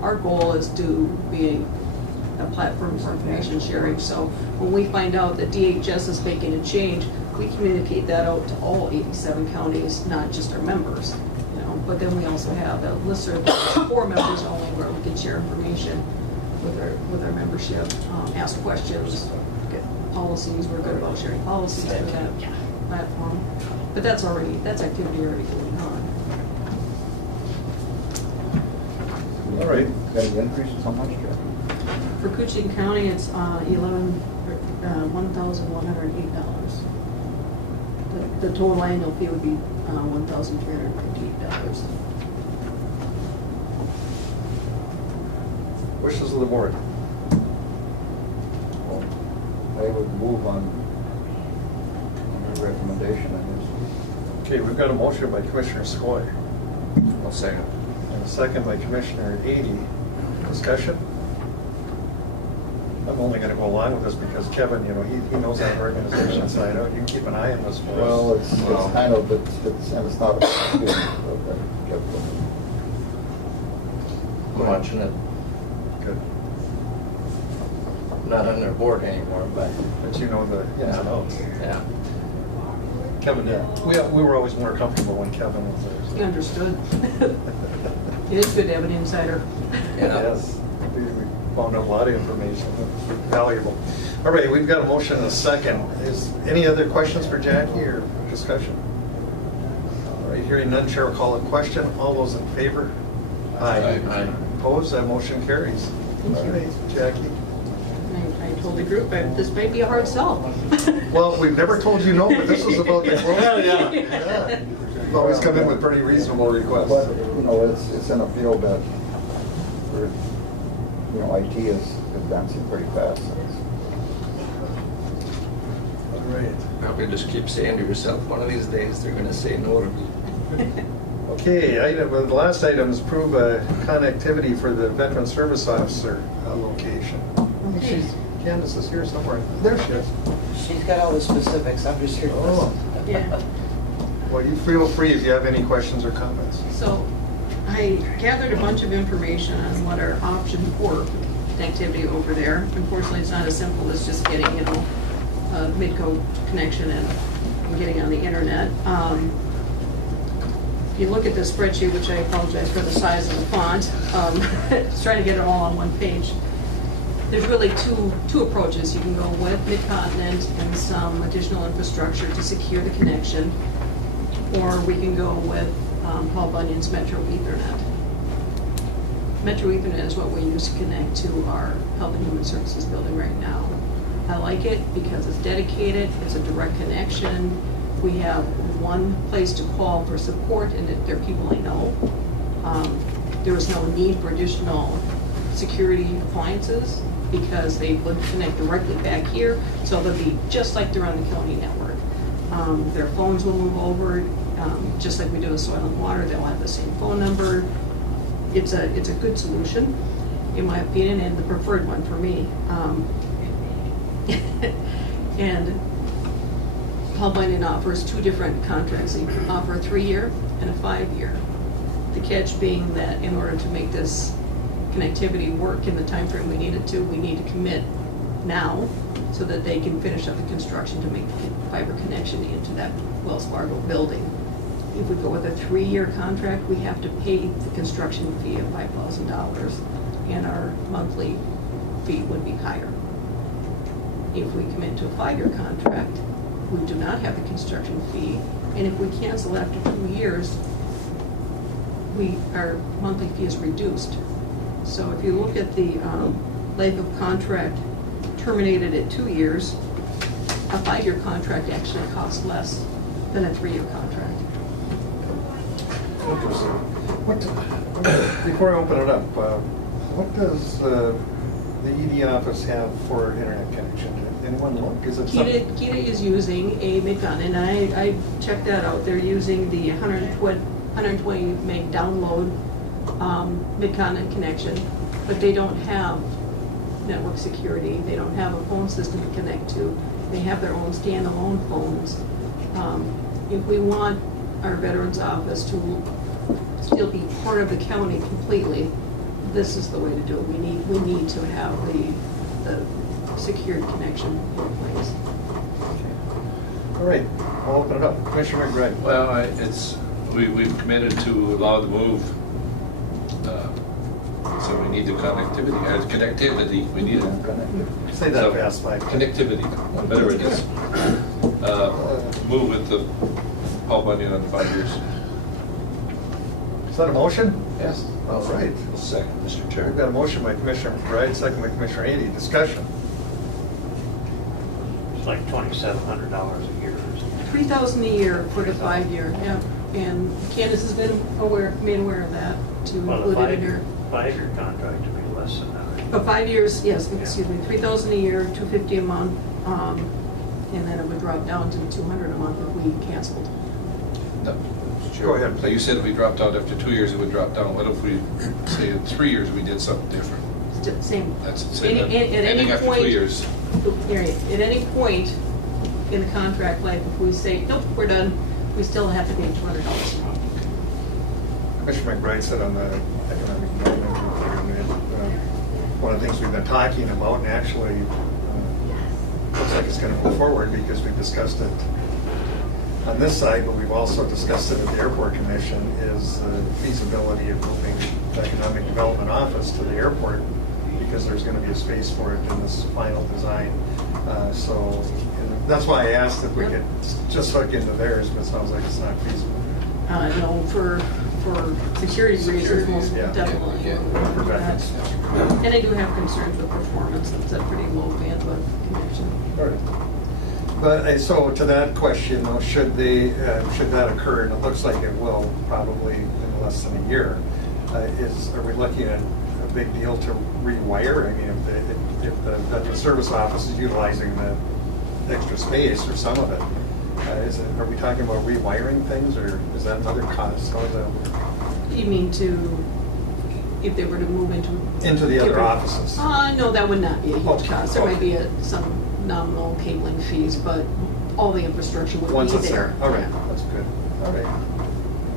our goal is to be a platform for information sharing. So when we find out that DHS is making a change, we communicate that out to all 87 counties, not just our members. But then we also have a listserv for members only, where we can share information with our membership, ask questions, get policies. We're good about sharing policies through that platform. But that's activity already going on. All right. Got any increases, how much, Jeff? For Koochiching County, it's $1,108. The total annual fee would be $1,358. Wishes of the board. Well, I would move on your recommendation, I guess. Okay, we've got a motion by Commissioner Skoye, I'll second. and a second by Commissioner Ady. Discussion? I'm only gonna go along with this because Kevin, you know, he knows that organization side. You can keep an eye on this for us. Well, it's kind of, and it's not a big deal. I'm watching it. Good. Not on their board anymore, but But you know the ins and outs. yeah. Kevin, we were always more comfortable when Kevin was You there. understood. It is good to have an insider. Yeah. Yes, we found out a lot of information, valuable. All right, we've got a motion and a second. Is any other questions for Jackie or discussion? All right, hearing none, Chair will call a question. All those in favor? Aye. Aye. Opposed? That motion carries. All right, Jackie. I told the group, this might be a hard sell. Well, we've never told you no, but this was about the quote. Yeah. You've always come in with pretty reasonable requests. But, you know, it's in a field that, where, you know, IT is advancing pretty fast. All right. Probably just keep saying to yourself, one of these days, they're gonna say no to me. Okay, the last item is approve connectivity for the Veteran Service Officer location. Okay. Candace is here somewhere. There she is. She's got all the specifics, I'm just here to Oh. listen. Yeah. Well, you feel free if you have any questions or comments. So I gathered a bunch of information on what our options were for connectivity over there. Unfortunately, it's not as simple as just getting, you know, a Midco connection and getting on the internet. If you look at the spreadsheet, which I apologize for the size of the font, just trying to get it all on one page. There's really two approaches. You can go with Mid-Continent and some additional infrastructure to secure the connection, or we can go with Paul Bunyan's Metro Ethernet. Metro Ethernet is what we use to connect to our Health and Human Services building right now. I like it because it's dedicated, it's a direct connection. We have one place to call for support, and if there are people I know. There is no need for additional security appliances because they would connect directly back here, so they'll be just like they're on the county network. Their phones will move over, just like we do with soil and water. They'll have the same phone number. It's a good solution, in my opinion, and the preferred one for me. And Paul Bunyan offers two different contracts. They offer a 3-year and a 5-year. The catch being that in order to make this connectivity work in the time frame we need it to, we need to commit now so that they can finish up the construction to make the fiber connection into that Wells Fargo building. If we go with a 3-year contract, we have to pay the construction fee of $5,000, and our monthly fee would be higher. If we commit to a 5-year contract, we do not have the construction fee, and if we cancel after 2 years, our monthly fee is reduced. So if you look at the length of contract terminated at 2 years, a 5-year contract actually costs less than a 3-year contract. Interesting. Before I open it up, what does the ED office have for internet connection? Anyone look? Is it something? Kita is using a Mid-Continent, and I checked that out. They're using the 120 meg download Mid-Continent connection, but they don't have network security. They don't have a phone system to connect to. They have their own standalone phones. If we want our Veterans Office to still be part of the county completely, this is the way to do it. We need to have the secured connection in place. All right, I'll open it up. Commissioner McBride. Well, we've committed to allow the move. So we need the connectivity, we need it. Say that fast, Mike. Connectivity, whatever it is. Move with the Paul Bunyan on 5 years. Is that a motion? Yes. All right. Second, Mr. Chair. We've got a motion by Commissioner McBride, second by Commissioner Haney. Discussion. It's like $2,700 a year or something. $3,000 a year for the 5-year, yeah. And Candace has been made aware of that to Well, include it in her. 5-year contract would be less than that. But 5 years, yes, excuse me, $3,000 a year, $250 a month, and then it would drop down to $200 a month if we canceled. No. Go ahead, So you said if we dropped out after 2 years, it would drop down. What if we say in 3 years we did something different? Same. That's the same, At any ending after point- 2 years. At any point in the contract life, if we say, nope, we're done, we still have to pay $200 a month. Commissioner McBride said on the economic development, one of the things we've been talking about, and actually, looks like it's gonna move forward because we've discussed it on this side, but we've also discussed it at the airport commission, is the feasibility of moving the economic development office to the airport, because there's gonna be a space for it in this final design. So, and that's why I asked if we could just hook into theirs, but it sounds like it's not feasible. No, for security reasons, most yeah. definitely. Yeah, for veterans. And I do have concerns with performance, it's a pretty low bandwidth connection. All right. But, so to that question, though, should that occur, and it looks like it will, probably in less than a year, are we looking at a big deal to rewire? I mean, if the veteran service office is utilizing the extra space or some of it, are we talking about rewiring things, or is that another cost? How is that work? You mean if they were to move Into the other offices? No, that would not be a huge Oh, cost. There might okay. be some nominal cabling fees, but all the infrastructure would Once be it's there. All right, Yeah. that's good. All right.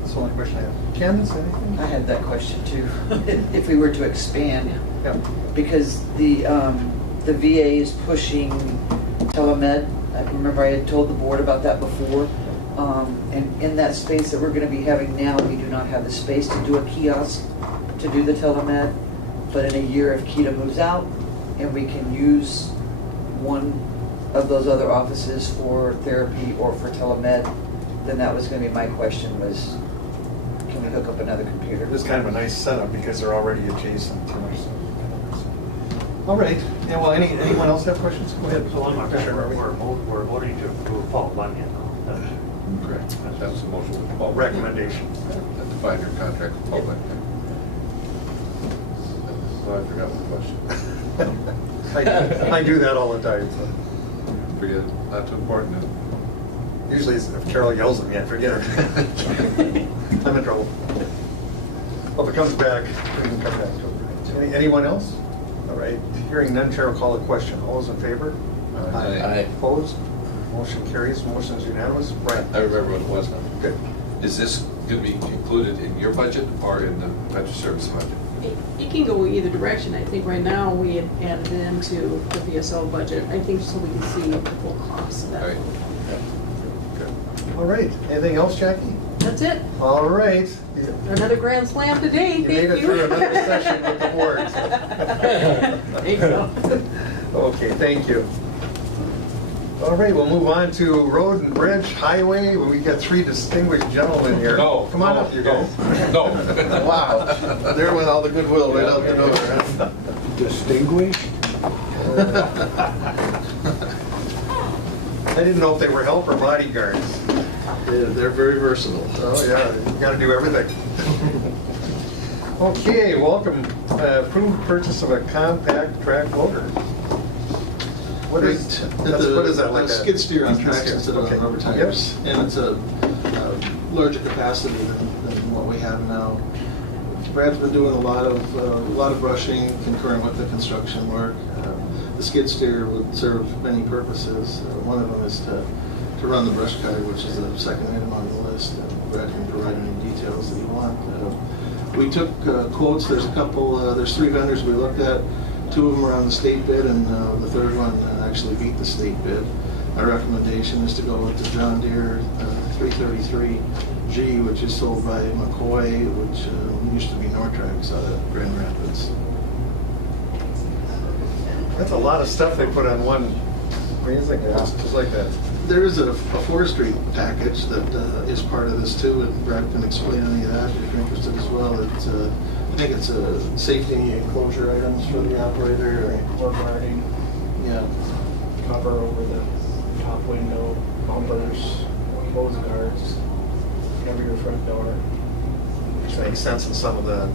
That's the only question I have. Ken, is there anything? I had that question too, if we were to expand, Yeah. because the VA is pushing telemed. I remember I had told the board about that before. And in that space that we're gonna be having now, we do not have the space to do a kiosk, to do the telemed. But in a year, if Kita moves out and we can use one of those other offices for therapy or for telemed, then that was gonna be my question was, can we hook up another computer? It is kind of a nice setup because they're already adjacent to us. All right. Yeah, well, anyone else have questions? Go ahead. So on my Commissioner Murphy. we're voting to approve Paul Bunyan. That's- Correct. That was the motion with Paul. Recommendation. At the 5-year contract with Paul. So I forgot the question. I do that all the time. So. Forget it, not too important. Usually if Carol yells at me, I forget it. I'm in trouble. Well, if it comes back, we can come back to it. Anyone else? All right, hearing none, Chair will call the question. All those in favor? Aye. Opposed? Motion carries, motion is unanimous. Right. I remember what it was now. Good. Is this going to be included in your budget or in the veteran service budget? It can go either direction. I think right now we had added it into the VSO budget, I think so we can see the full cost of that. Right. Good. All right, anything else, Jackie? That's it. All right. Another grand slam today, You thank made you. it through another session with the board. There you go. Okay, thank you. All right, we'll move on to road and bridge, highway. We got three distinguished gentlemen here. No. Come on up, you guys. No. Wow, there went all the goodwill right out the door. Distinguished? I didn't know if they were help or bodyguards. They're very versatile. Oh, yeah, you gotta do everything. Okay, welcome. Approved purchase of a compact track loader. What is that, like a skid steer on skid tracks steer? instead of Okay. on rubber tires. And it's a larger capacity than what we have now. Brad's been doing a lot of brushing, concurrent with the construction work. The skid steer would serve many purposes. One of them is to run the brush cutter, which is the second item on the list. Brad can provide any details that you want. We took quotes. There's there's 3 vendors we looked at. 2 of them are on the state bid, and the third one actually beat the state bid. Our recommendation is to go with the John Deere 333G, which is sold by McCoy, which used to be Nortrax out of Grand Rapids. That's a lot of stuff they put on one. What do you think? Just like that. There is a forestry package that is part of this too, and Brad can explain any of that if you're interested as well. I think it's a safety enclosure items for the operator. Floor guarding, Yeah. cover over the top window, bumpers, hose guards, cover your front door. Which makes sense in some of the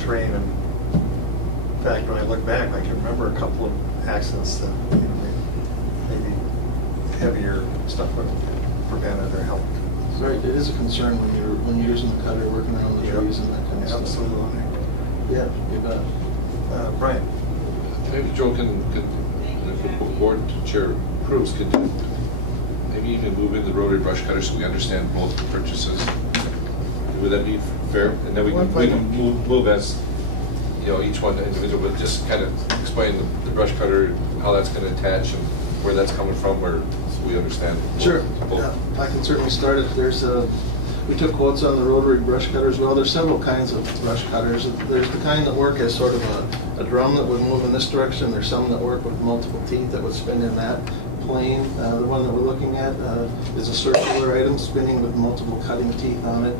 terrain. And in fact, when I look back, I can remember a couple of accidents that maybe heavier stuff would have prevented or helped. Right, it is a concern when you're using the cutter, working around the trees and that kind of stuff. Absolutely. Yeah, you bet. Brian? Maybe Joe can, if the board chair approves, could maybe even move in the rotary brush cutter so we understand both the purchases. Would that be fair? And then we can move as, you know, each one individual, but just kind of explain the brush cutter, how that's going to attach and where that's coming from, where so we understand. Sure. Both. Yeah, I can certainly start it. We took quotes on the rotary brush cutter as well. There's several kinds of brush cutters. There's the kind that work as sort of a drum that would move in this direction. There's some that work with multiple teeth that would spin in that plane. The one that we're looking at is a circular item spinning with multiple cutting teeth on it.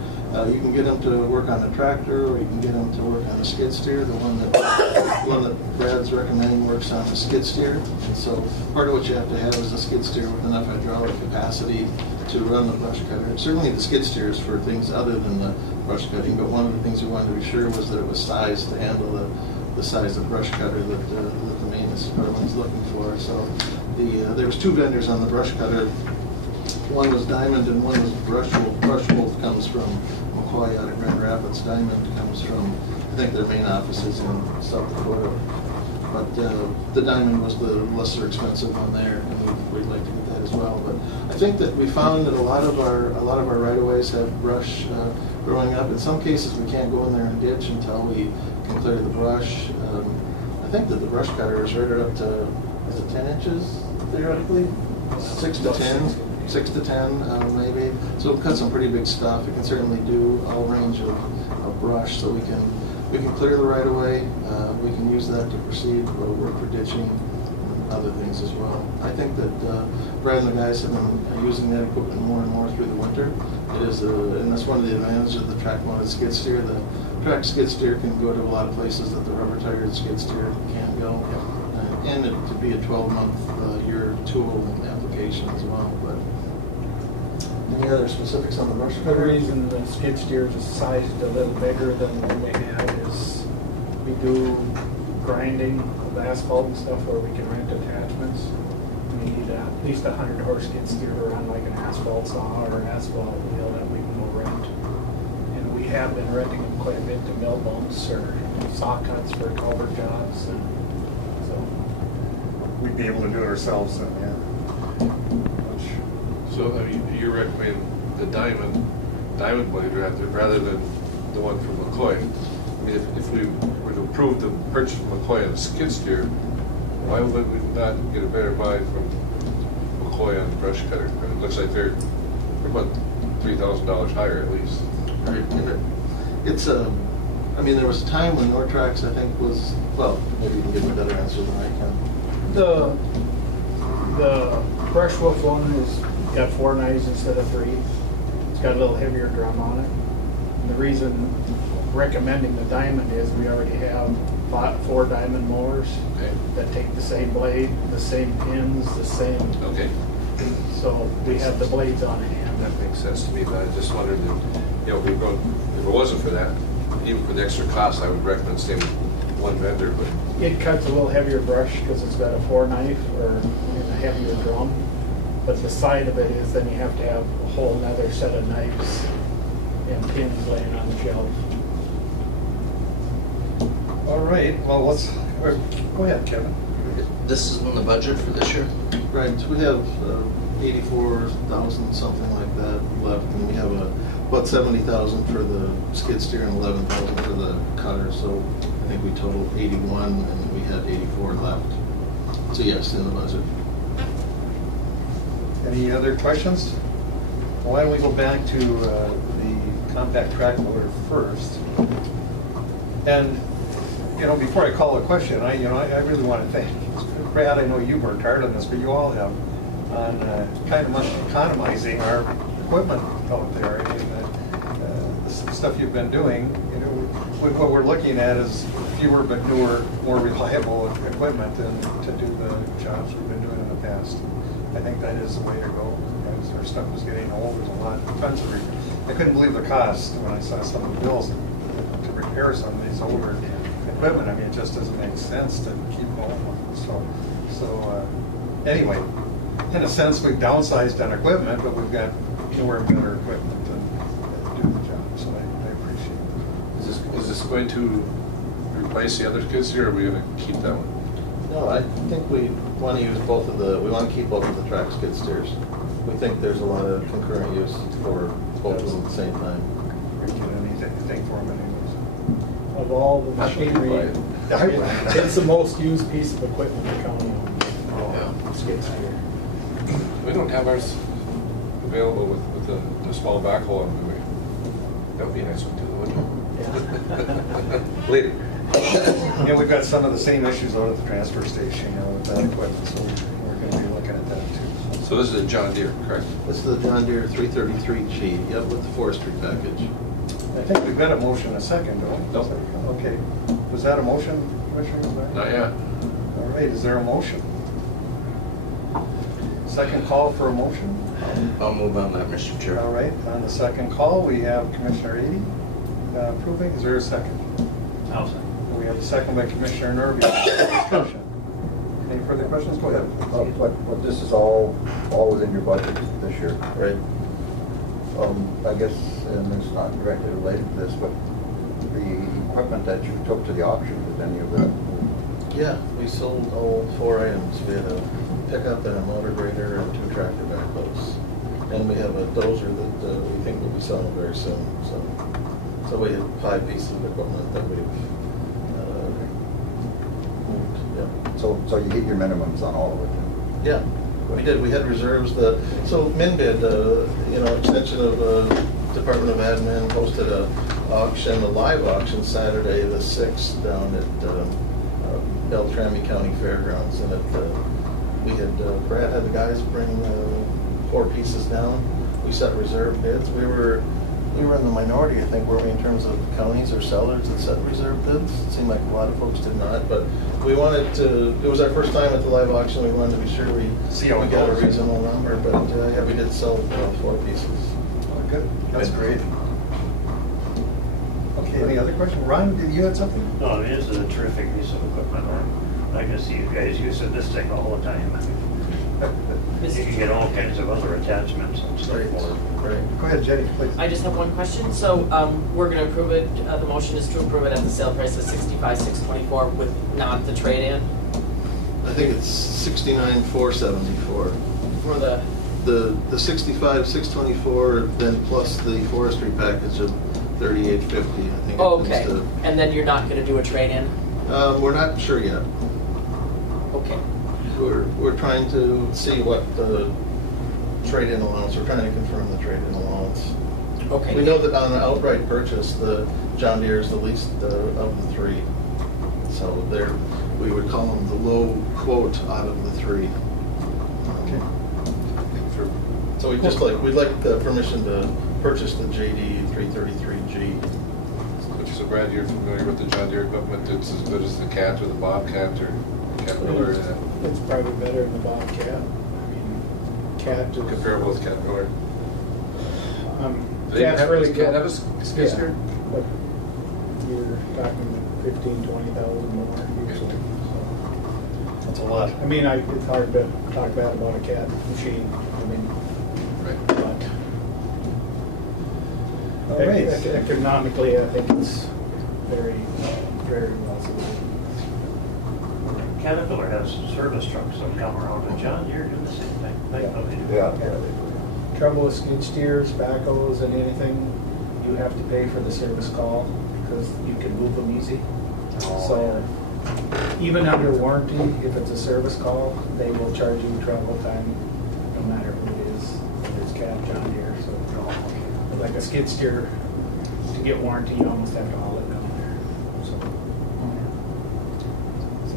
You can get them to work on a tractor, or you can get them to work on a skid steer. The one that Brad's recommending works on a skid steer. And so part of what you have to have is a skid steer with enough hydraulic capacity to run the brush cutter. Certainly the skid steer is for things other than the brush cutting, but one of the things we wanted to be sure was that it was sized to handle the size of brush cutter that the maintenance department is looking for. So there was two vendors on the brush cutter. One was Diamond and one was Brush Wolf. Brush Wolf comes from McCoy out of Grand Rapids. Diamond comes from, I think their main office is in South Dakota. But the Diamond was the lesser expensive one there, and we'd like to get that as well. But I think that we found that a lot of our right-of-ways have brush growing up. In some cases, we can't go in there and ditch until we can clear the brush. I think that the brush cutter is rated up to, is it 10 inches theoretically? 6 to 10. 6 to 10, maybe. So it'll cut some pretty big stuff. It can certainly do a range of brush, so we can clear the right of way. We can use that to proceed, work for ditching, and other things as well. I think that Brad and the guys have been using that equipment more and more through the winter. It is, and that's one of the advantages of the track-mounted skid steer. The track skid steer can go to a lot of places that the rubber-tired skid steer can't go. And it could be a 12-month year tool application as well. But any other specifics on the brush The cutter? reason the skid steer is sized a little bigger than what we had is we do grinding of asphalt and stuff where we can rent attachments. We need at least 100 horse skid steer to run like an asphalt saw or an asphalt wheel that we can go rent. And we have been renting them quite a bit to mill bumps or saw cuts for culvert jobs. And so We'd be able to do it ourselves then, yeah. So, I mean, you're recommending the Diamond blade rather than the one from McCoy. I mean, if we were to approve the purchase from McCoy on a skid steer, why would we not get a better buy from McCoy on the brush cutter? I mean, it looks like they're about $3,000 higher at least. Right. And it's I mean, there was a time when Nortrax, I think, was, well, maybe you can give me a better answer than I can. the Brush Wolf one is got 4 knives instead of 3. It's got a little heavier drum on it. And the reason recommending the Diamond is we already have 4 Diamond mowers that take the same blade, the same pins, the same. Okay. So we have the blades on hand. That makes sense to me, but I just wondered if, you know, if it wasn't for that, even for the extra cost, I would recommend staying with one vendor, but. It cuts a little heavier brush because it's got a 4 knife or in a heavier drum. But the side of it is then you have to have a whole nother set of knives and pins laying on the shelf. All right, well, go ahead, Kevin. This is in the budget for this year? Right, so we have 84,000, something like that left, and we have about 70,000 for the skid steer and 11,000 for the cutter, so I think we totaled 81 and we had 84 left. So yes, in the budget. Any other questions? Why don't we go back to the compact track loader first? And, you know, before I call a question, I really want to thank Brad. I know you worked hard on this, but you all have on kind of economizing our equipment out there. And, the stuff you've been doing, you know, what we're looking at is fewer but newer, more reliable equipment and to do the jobs we've been doing in the past. I think that is the way to go. As our stuff was getting old, there's a lot of tons of I couldn't believe the cost when I saw some of the bills to repair some of these older equipment. I mean, it just doesn't make sense to keep going with it. So anyway, in a sense, we've downsized on equipment, but we've got newer and better equipment to do the job. So I appreciate it. Is this going to replace the other skid steer, or are we gonna keep that one? No, I think we want to use both of the, we want to keep both of the track skid steers. We think there's a lot of concurrent use for both of them at the same time. We can get anything for them anyways. Of all the That's what you machinery, buy. it's the most used piece of equipment the county owns. Yeah. Skid steer. We don't have ours available with the small backhoe on the way. That would be a nice one too, wouldn't it? Later. Yeah, we've got some of the same issues out at the transfer station, you know, with that equipment, so we're gonna be looking at that too. So this is a John Deere, correct? This is the John Deere 333G, yep, with the forestry package. I think we've got a motion and a second, don't we? Nope. Okay. Was that a motion, Commissioner? Not yet. All right, is there a motion? Second call for a motion? I'll move on that, Mr. Chair. All right, on the second call, we have Commissioner Ady approving. Is there a second? I'll say. We have a second by Commissioner Nervy. Discussion. Any further questions? Go ahead. But this is all within your budget this year. Right. I guess, and it's not directly related to this, but the equipment that you took to the auction, did any of that? Yeah, we sold all 4 items. We had a pickup and a motor grader and 2 tractor backhoes. And we have a dozer that we think will be selling very soon. So we have 5 pieces of equipment that we've moved. Yeah. So you hit your minimums on all of it? Yeah, we did. We had reserves. So MinBid, extension of Department of Admin, hosted a live auction Saturday the 6th down at Beltrami County Fairgrounds, and Brad had the guys bring 4 pieces down. We set reserve bids. We were in the minority, I think, were we, in terms of counties or sellers that set reserve bids? It seemed like a lot of folks did not, but we wanted to, it was our first time at the live auction, we wanted to be sure we got a reasonable number, but yeah, we did sell 4 pieces. Oh, good. That's great. Okay, any other questions? Ron, did you have something? No, it is a terrific piece of equipment. I can see you guys using this thing all the time. You can get all kinds of other attachments and stuff Right, for it. right. Go ahead, Jenny, please. I just have one question. So we're going to approve it, the motion is to approve it at the sale price of $65,624 with not the trade-in I think it's 69,474. for the, The 65,624, then plus the forestry package of 3850. I think. oh, it okay. comes to. And then you're not going to do a trade-in? We're not sure yet. Okay. We're trying to see what the trade-in allowance. We're trying to confirm the trade-in allowance. Okay. We know that on an outright purchase, the John Deere is the least of the 3. So we would call them the low quote out of the 3. Okay. So we'd like the permission to purchase the JD 333G. So Brad, you're familiar with the John Deere equipment? It's as good as the Cat or the Bobcat or Caterpillar? It's probably better than the Bobcat. I mean, Cat is. Comparable with Caterpillar? Do they Cat's have, really does good. Cat have a skid steer? But you're talking 15,000, 20,000 more usually. So, That's a lot. I mean, it's hard to talk bad about a Cat machine. I mean, Right. but All right. economically, I think it's very, very well suited. Caterpillar has service trucks that come around, and John Deere do the same thing. They do. Yeah. Trouble with skid steers, backhoes, and anything, you have to pay for the service call because you can move them easy. So even under warranty, if it's a service call, they will charge you travel time no matter who it is, whether it's Cat, John Deere. So like a skid steer, to get warranty, you almost have to haul it down there.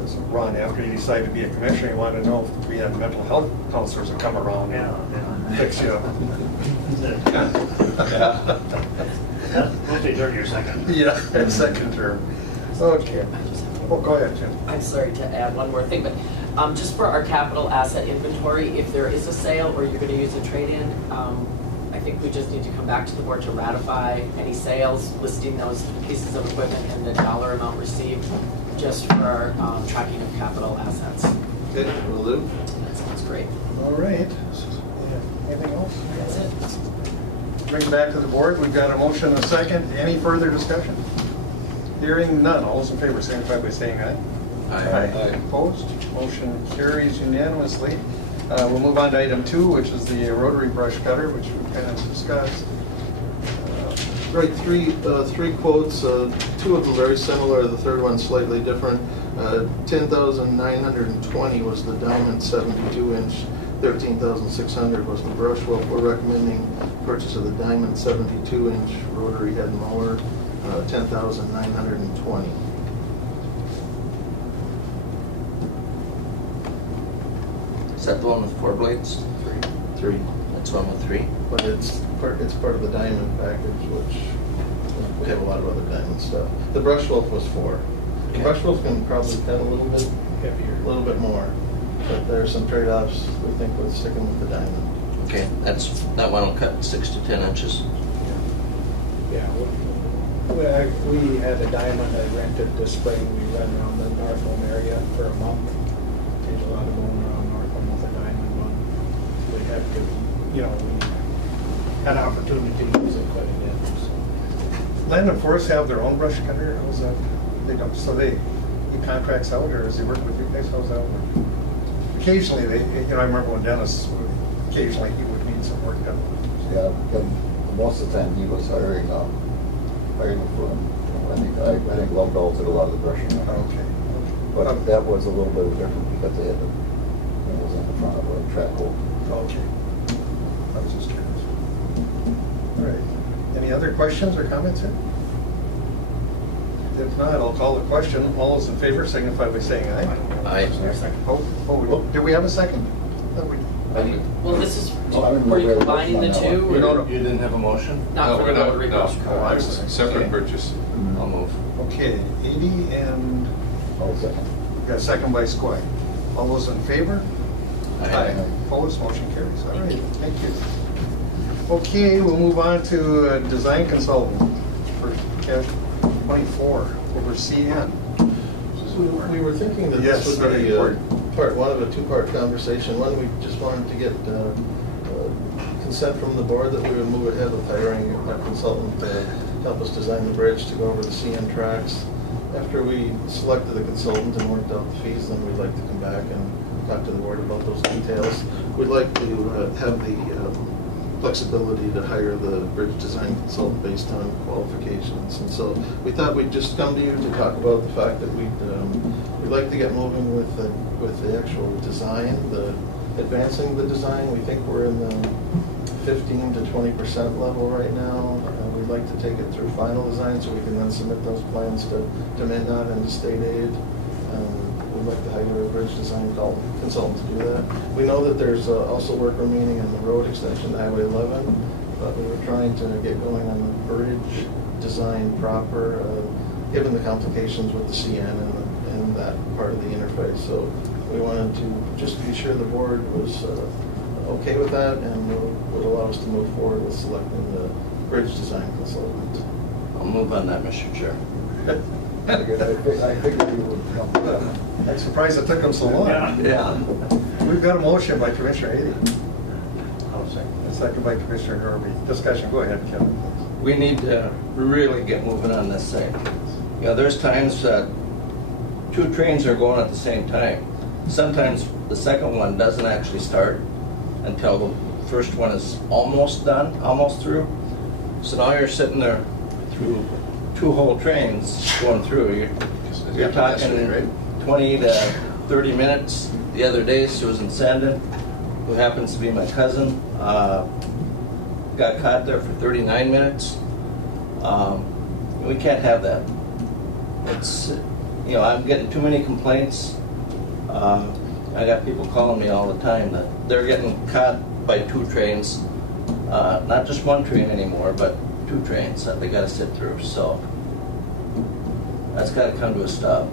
So Ron, after you decide to be a commissioner, you want to know if we have mental health counselors that come around and fix you up. We'll take your second. Yeah, second term. Okay. Oh, go ahead, Jim. I'm sorry to add one more thing, but just for our capital asset inventory, if there is a sale or you're going to use a trade-in, I think we just need to come back to the board to ratify any sales, listing those pieces of equipment and the dollar amount received, just for our tracking of capital assets. Okay, will do. That sounds great. All right. Yeah. Anything else? That's it. Bring it back to the board. We've got a motion and a second. Any further discussion? Hearing none, all those in favor signify by saying aye. Aye. Opposed? Motion carries unanimously. We'll move on to item 2, which is the rotary brush cutter, which we kind of discussed. Right, three quotes, 2 of them very similar, the third one slightly different. 10,920 was the diamond 72-inch, 13,600 was the brush wheel. We're recommending purchase of the diamond 72-inch rotary head mower, 10,920. Is that the one with 4 blades? 3. That's the one with 3? But it's part of the diamond package, which we have a lot of other diamond stuff. The brush wolf was 4. The brush wolf can probably cut a little bit Heavier. a little bit more, but there are some trade-offs we think with sticking with the diamond. Okay, that one will cut 6 to 10 inches. Yeah, we had a diamond I rented this spring. We ran around the North Home area for a month. Did a lot of going around North Home with a diamond one. We had to, we had an opportunity to use it quite a bit. So. Land and Forest have their own brush cutter. How's that? They don't. So he contracts out, or does he work with you guys? How's that work? Occasionally, I remember when Dennis, occasionally he would need some work done. Yeah, and most of the time he was hiring a firm. I think Lovedoll did a lot of the brushing. Okay. But that was a little bit different because they had it was in the front of a track hole. Okay. I was just curious. All right. Any other questions or comments here? If not, I'll call the question. All those in favor signify by saying aye. Aye. Did we have a second? Well, this is, I remember were you there was combining one the that two? one. or- You didn't have a motion? Not for we're the rotary brush No, cutter. I was separate Okay. purchase. I'll move. Okay, 80 and I'll second. got a second by Squire. All those in favor? Aye. Opposed, motion carries. All right, thank you. Okay, we'll move on to design consultant for cash 24 over CN. We were thinking that Yes, this would very be important. part one of a 2-part conversation. One, we just wanted to get consent from the board that we would move ahead with hiring a consultant to help us design the bridge to go over the CN tracks. After we selected the consultant and worked out the fees, then we'd like to come back and talk to the board about those details. We'd like to have the flexibility to hire the bridge design consultant based on qualifications. And so we thought we'd just come to you to talk about the fact that we'd like to get moving with the actual design, advancing the design. We think we're in the 15 to 20% level right now. We'd like to take it through final design so we can then submit those plans to MnDOT and to state aid. We'd like to hire a bridge design consultant to do that. We know that there's also work remaining on the road extension, Highway 11, but we were trying to get going on the bridge design proper, given the complications with the CN and that part of the interface. So we wanted to just be sure the board was okay with that and would allow us to move forward with selecting the bridge design consultant. I'll move on that, Mr. Chair. I figured you would come to that. I'm surprised it took them so long. Yeah. We've got a motion by Commissioner Ady, I'll second. a second by Commissioner Garvey. Discussion, go ahead, Kevin. We need to really get moving on this thing. There's times that 2 trains are going at the same time. Sometimes the second one doesn't actually start until the first one is almost done, almost through. So now you're sitting there through 2 whole trains going through. You're talking 20 to 30 minutes. The other day, Susan Sandin, who happens to be my cousin, got caught there for 39 minutes. We can't have that. It's, I'm getting too many complaints. I got people calling me all the time that they're getting caught by 2 trains, not just 1 train anymore, but 2 trains that they got to sit through. So that's got to come to a stop.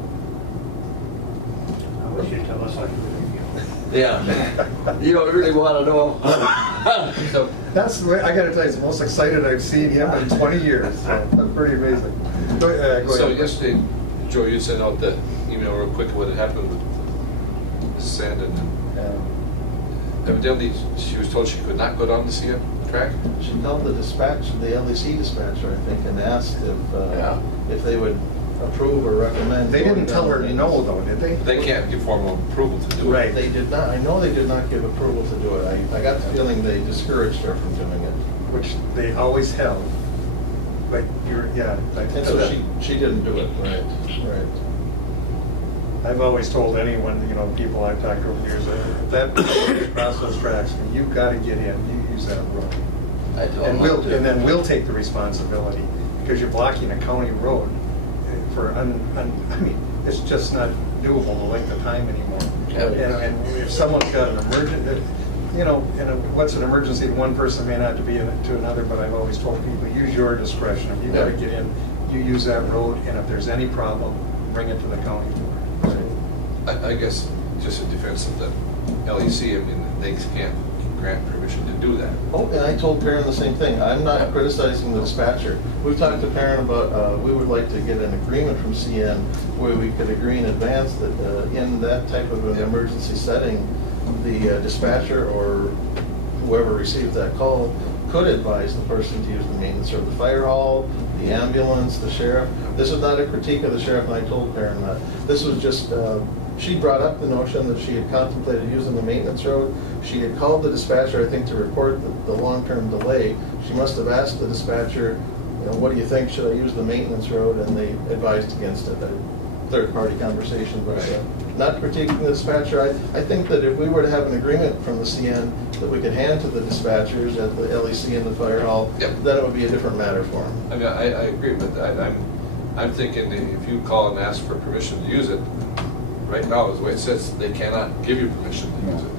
I wish you'd tell us like Yeah, you don't really want to know. So That's, I gotta tell you, it's the most excited I've seen him in 20 years. So that's pretty amazing. Go ahead. So yesterday, Joe, you sent out that email real quick what had happened with Mrs. Sandin. Evidently, she was told she could not go down the CN track. She called the LEC dispatcher, I think, and asked if they would approve or recommend. They didn't going tell down her the no, maintenance. though, did they? They can't give formal approval to do it. Right. They did not, I know they did not give approval to do it. I got the feeling they discouraged her from doing it. Which they always held. But yeah. And so she didn't do it, right, right. I've always told anyone, people I've talked to over the years, if that across those tracks, you've got to get in, you use that road. I told And them to. then we'll take the responsibility, because you're blocking a county road for, I mean, it's just not doable the length of time anymore. Yeah. And if someone's got an emergency, what's an emergency to one person may not be to another, but I've always told people, use your discretion. If you got to Yeah. get in, you use that road, and if there's any problem, bring it to the county board. I guess, just in defense of the LEC, I mean, they can't grant permission to do that. Oh, and I told Perrin the same thing. I'm not criticizing the dispatcher. We've talked to Perrin about, we would like to get an agreement from CN where we could agree in advance that in that type of an emergency setting, the dispatcher or whoever receives that call could advise the person to use the maintenance or the fire hall, the ambulance, the sheriff. This is not a critique of the sheriff, and I told Perrin that. This was just, she brought up the notion that she had contemplated using the maintenance road. She had called the dispatcher, I think, to report the long-term delay. She must have asked the dispatcher, what do you think, should I use the maintenance road? And they advised against it. A third-party conversation, but not critiquing the dispatcher. I think that if we were to have an agreement from the CN that we could hand to the dispatchers at the LEC and the fire hall, Yep. then it would be a different matter for them. I mean, I agree, but I'm thinking that if you call and ask for permission to use it, right now, is the way it says, they cannot give you permission to use it.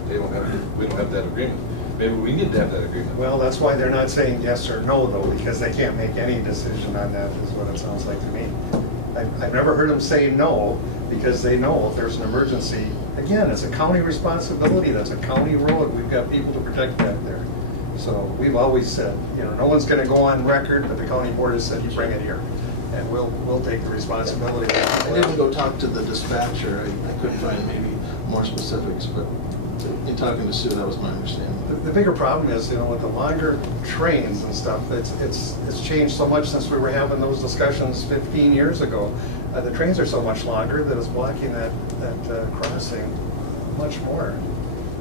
We don't have that agreement. Maybe we need to have that agreement. Well, that's why they're not saying yes or no, though, because they can't make any decision on that, is what it sounds like to me. I've never heard them say no, because they know if there's an emergency, again, it's a county responsibility, that's a county road, we've got people to protect that there. So we've always said, no one's gonna go on record, but the county board has said, you bring it here, and we'll take the responsibility. I didn't go talk to the dispatcher. I couldn't find maybe more specifics, but in talking to Sue, that was my understanding. The bigger problem is, with the longer trains and stuff, it's changed so much since we were having those discussions 15 years ago. The trains are so much longer that it's blocking that crossing much more.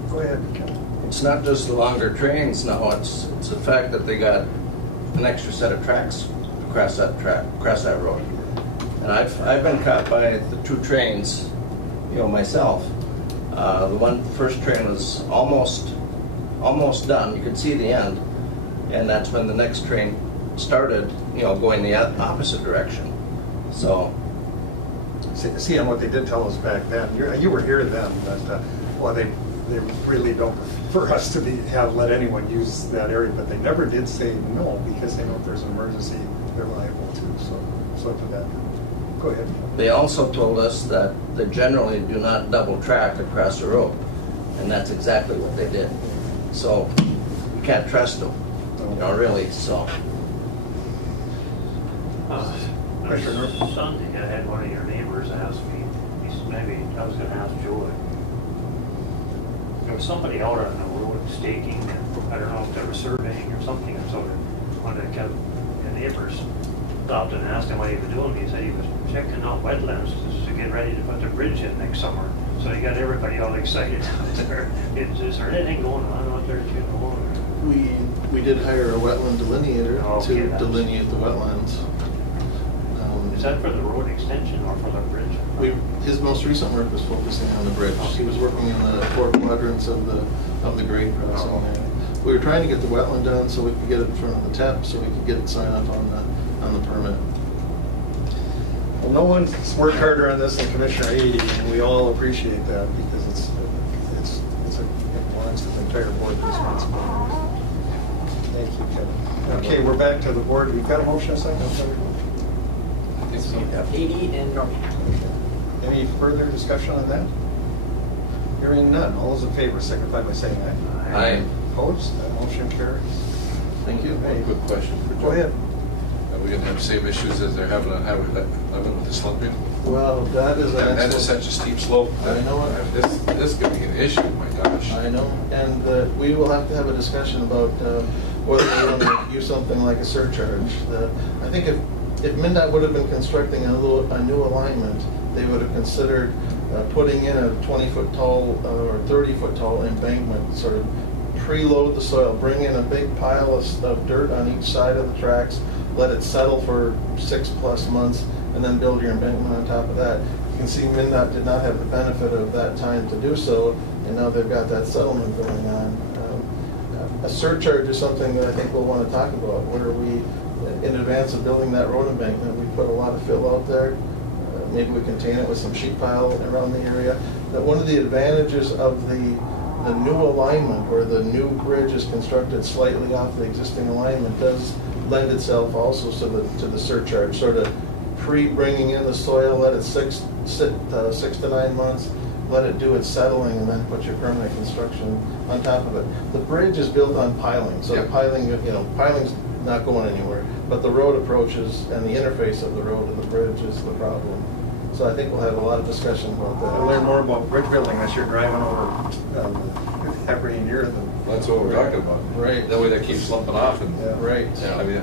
Go ahead, Ken. It's not just the longer trains now, it's the fact that they got an extra set of tracks across that road. And I've been caught by the two trains, myself. The first train was almost done. You could see the end, and that's when the next train started, going the opposite direction. So, See, and what they did tell us back then, you were here then, but they really don't prefer us to let anyone use that area, but they never did say no, because they know if there's an emergency, they're liable too. So to that. Go ahead. they also told us that they generally do not double track across the road, and that's exactly what they did. So you can't trust them, really. So Commissioner? Sunday, I had one of your neighbors ask me, maybe I was gonna ask Joy. There was somebody out on the road staking, I don't know if they were surveying or something, and so one of the neighbors stopped and asked him what he was doing. He said he was checking out wetlands to get ready to put the bridge in next summer. So he got everybody all excited out there. Is there anything going on out there, We did hire a wetland delineator Okay, to that's- delineate the wetlands. Is that for the road extension or for the bridge? His most recent work was focusing on the bridge. He was working in the 4 quadrants of the grade crossing there. We were trying to get the wetland done so we could get it in front of the TEP, so we could get it signed off on the permit. Well, no one's worked harder on this than Commissioner Ady, and we all appreciate that, because it belongs to the entire board responsibility. Thank you, Kevin. Okay, we're back to the board. We've got a motion, a second? I think so. 80 and North. Any further discussion on that? Hearing none. All those in favor signify by saying aye. I Opposed? That motion carries. Thank you. One quick question for Joe. Go ahead. Are we gonna have the same issues as they're having on Highway 11 with the slumping? Well, that is an That is excellent. such a steep slope. I know it. This could be an issue, my gosh. I know, and we will have to have a discussion about whether we want to use something like a surcharge. I think if MnDOT would have been constructing a new alignment, they would have considered putting in a 20-foot tall or 30-foot tall embankment, sort of preload the soil, bring in a big pile of dirt on each side of the tracks, let it settle for 6+ months, and then build your embankment on top of that. You can see MnDOT did not have the benefit of that time to do so, and now they've got that settlement going on. A surcharge is something that I think we'll want to talk about, where we, in advance of building that road embankment, we put a lot of fill out there. Maybe we contain it with some sheet pile around the area. But one of the advantages of the new alignment, where the new bridge is constructed slightly off the existing alignment, does lend itself also to the surcharge, sort of pre-bringing in the soil, let it sit 6 to 9 months, let it do its settling, and then put your permanent construction on top of it. The bridge is built on piling, so the piling, piling's not going anywhere, but the road approaches and the interface of the road and the bridge is the problem. So I think we'll have a lot of discussion about that. I'll learn more about bridge building as you're driving over every year. That's what we're talking about. Right. That way that keeps slumping off and. Yeah, right. I mean,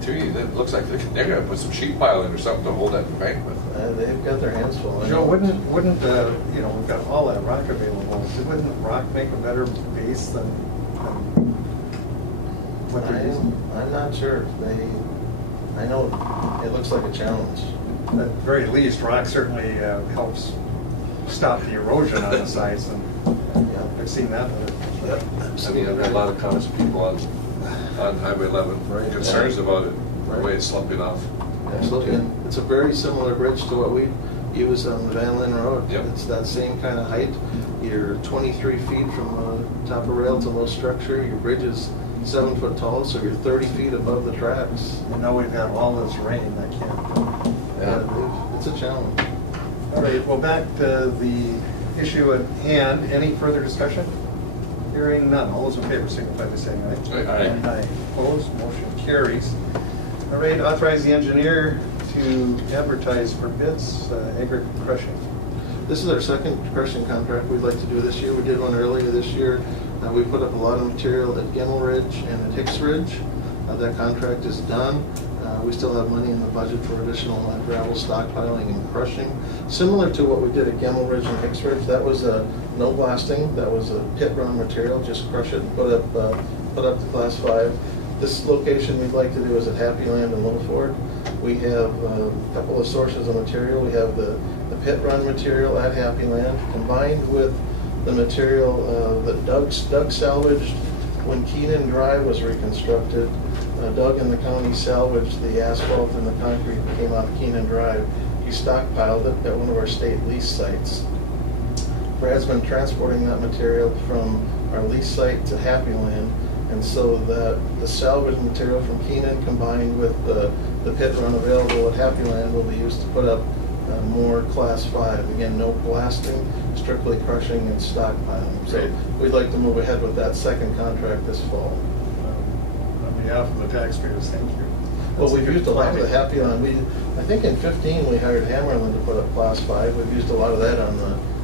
to me, it looks like they're gonna put some sheet pile in or something to hold that embankment. They've got their hands full. Joe, wouldn't we've got all that rock available, wouldn't rock make a better base than what they're using? I'm not sure. I know it looks like a challenge. At the very least, rock certainly helps stop the erosion on the sides, and I've seen that. I mean, I've had a lot of comments from people on Highway 11, concerns about it, the way it's slumping off. Absolutely. And it's a very similar bridge to what we use on the Van Linn Road. Yep. It's that same kind of height. You're 23 feet from the top of rail to low structure. Your bridge is 7 foot tall, so you're 30 feet above the tracks. And now we've had all this rain, I can't. It's a challenge. All right, well, back to the issue at hand. Any further discussion? Hearing none. All those in favor signify by saying aye. Aye. Aye. Opposed, motion carries. All right, authorize the engineer to advertise for bids, aggregate crushing. This is our second crushing contract we'd like to do this year. We did one earlier this year. We put up a lot of material at Gimmel Ridge and at Hicks Ridge. That contract is done. We still have money in the budget for additional gravel stockpiling and crushing. Similar to what we did at Gimmel Ridge and Hicks Ridge, that was no blasting. That was a pit run material. Just crush it and put up to Class 5. This location we'd like to do is at Happy Land and Little Ford. We have a couple of sources of material. We have the pit run material at Happy Land combined with the material that Doug salvaged when Keenan Drive was reconstructed. Doug and the county salvaged the asphalt and the concrete that came out of Keenan Drive. He stockpiled it at one of our state lease sites. Brad's been transporting that material from our lease site to Happy Land, and so that the salvaged material from Keenan combined with the pit run available at Happy Land will be used to put up more Class 5. Again, no blasting, strictly crushing and stockpiling. So we'd like to move ahead with that second contract this fall. On behalf of the taxpayers, thank you. Well, we've used a lot of the Happy Land. I think in 15 we hired Hammerland to put up Class 5. We've used a lot of that on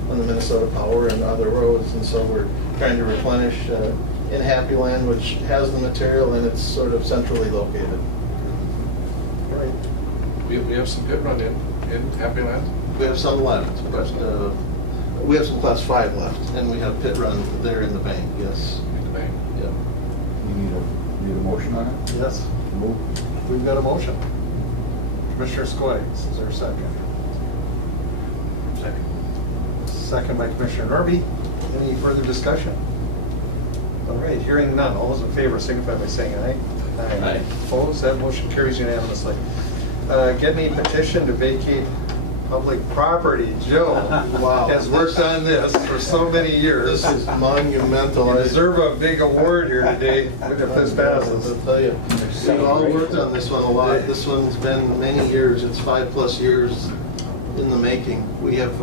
the Minnesota Power and other roads, and so we're trying to replenish in Happy Land, which has the material and it's sort of centrally located. Right. We have some pit run in Happy Land. We have some left, but we have some Class 5 left, and we have pit run there in the bank. Yes. In the bank. Yep. You need a motion on it? Yes. Move. We've got a motion. Commissioner Skoye, is there a second? Second. Second by Commissioner Norby. Any further discussion? All right, hearing none. All those in favor signify by saying aye. Aye. Opposed? That motion carries unanimously. Get me a petition to vacate public property. Joe has worked on this for so many years. This is monumental. You deserve a big award here today if this passes. I'll tell you, we've all worked on this one a lot. This one's been many years. It's 5+ years in the making. We have,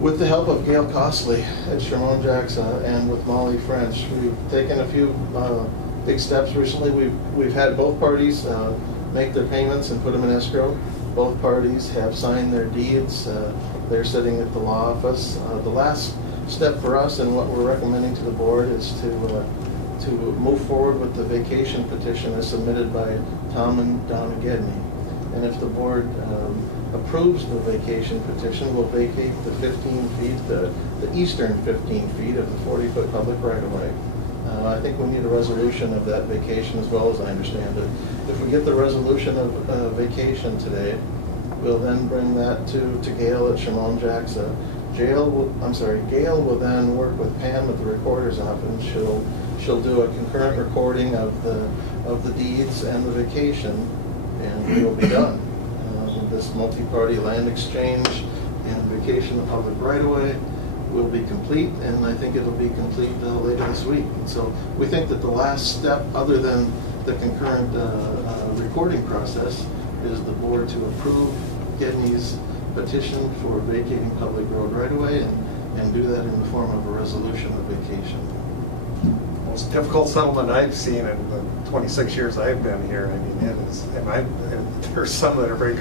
with the help of Gail Costley at Sherman Jackson and with Molly French, we've taken a few big steps recently. We've had both parties make their payments and put them in escrow. Both parties have signed their deeds. They're sitting at the law office. The last step for us and what we're recommending to the board is to to move forward with the vacation petition as submitted by Tom and Donna Gedney. And if the board approves the vacation petition, we'll vacate the 15 feet, the eastern 15 feet of the 40-foot public right-of-way. I think we need a resolution of that vacation as well, as I understand it. If we get the resolution of vacation today, we'll then bring that to Gail at Shimon Jackson. Gail will then work with Pam at the recorder's office. She'll do a concurrent recording of the deeds and the vacation, and we will be done. This multi-party land exchange and vacation of public right-of-way will be complete, and I think it'll be complete later this week. So we think that the last step, other than the concurrent recording process, is the board to approve Gedney's petition for vacating public road right-of-way and do that in the form of a resolution of vacation. Most difficult settlement I've seen in the 26 years I've been here. I mean, it is, and there's some that are very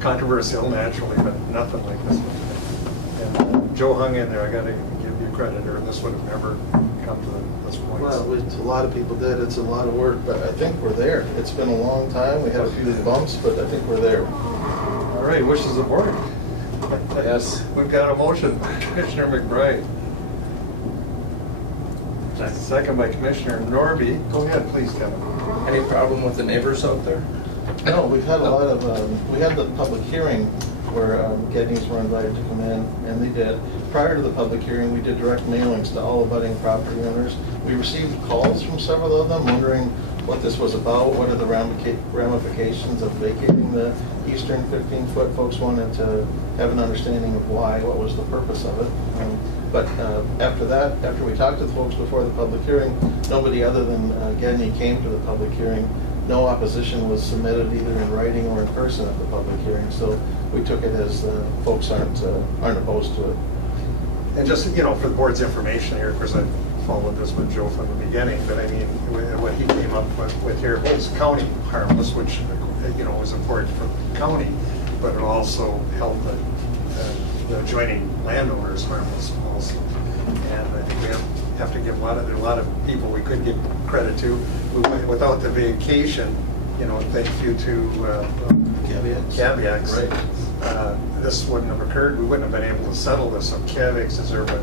controversial naturally, but nothing like this one. And Joe hung in there. I got to give you credit, or this would have never come to this point. Well, a lot of people did. It's a lot of work, but I think we're there. It's been a long time. We had a few bumps, but I think we're there. All right, wishes of the board. Yes. We've got a motion by Commissioner McBride. Second by Commissioner Norby. Go ahead, please, Kevin. Any problem with the neighbors out there? No, we've had a lot of, we had the public hearing where Gedney's were invited to come in, and they did. Prior to the public hearing, we did direct mailings to all abutting property owners. We received calls from several of them wondering what this was about, what are the ramifications of vacating the eastern 15-foot. Folks wanted to have an understanding of why, what was the purpose of it. But after that, after we talked to the folks before the public hearing, nobody other than Gedney came to the public hearing. No opposition was submitted either in writing or in person at the public hearing. So we took it as folks aren't opposed to it. And just, you know, for the board's information here, of course, I followed this with Joe from the beginning, but I mean, what he came up with here holds county harmless, which, you know, was important for the county, but it also held the adjoining landowners harmless also. And I think we have to give there are a lot of people we could give credit to. Without the vacation, you know, thank you to Caveats. Right. This wouldn't have occurred. We wouldn't have been able to settle this. So Caveats deserve a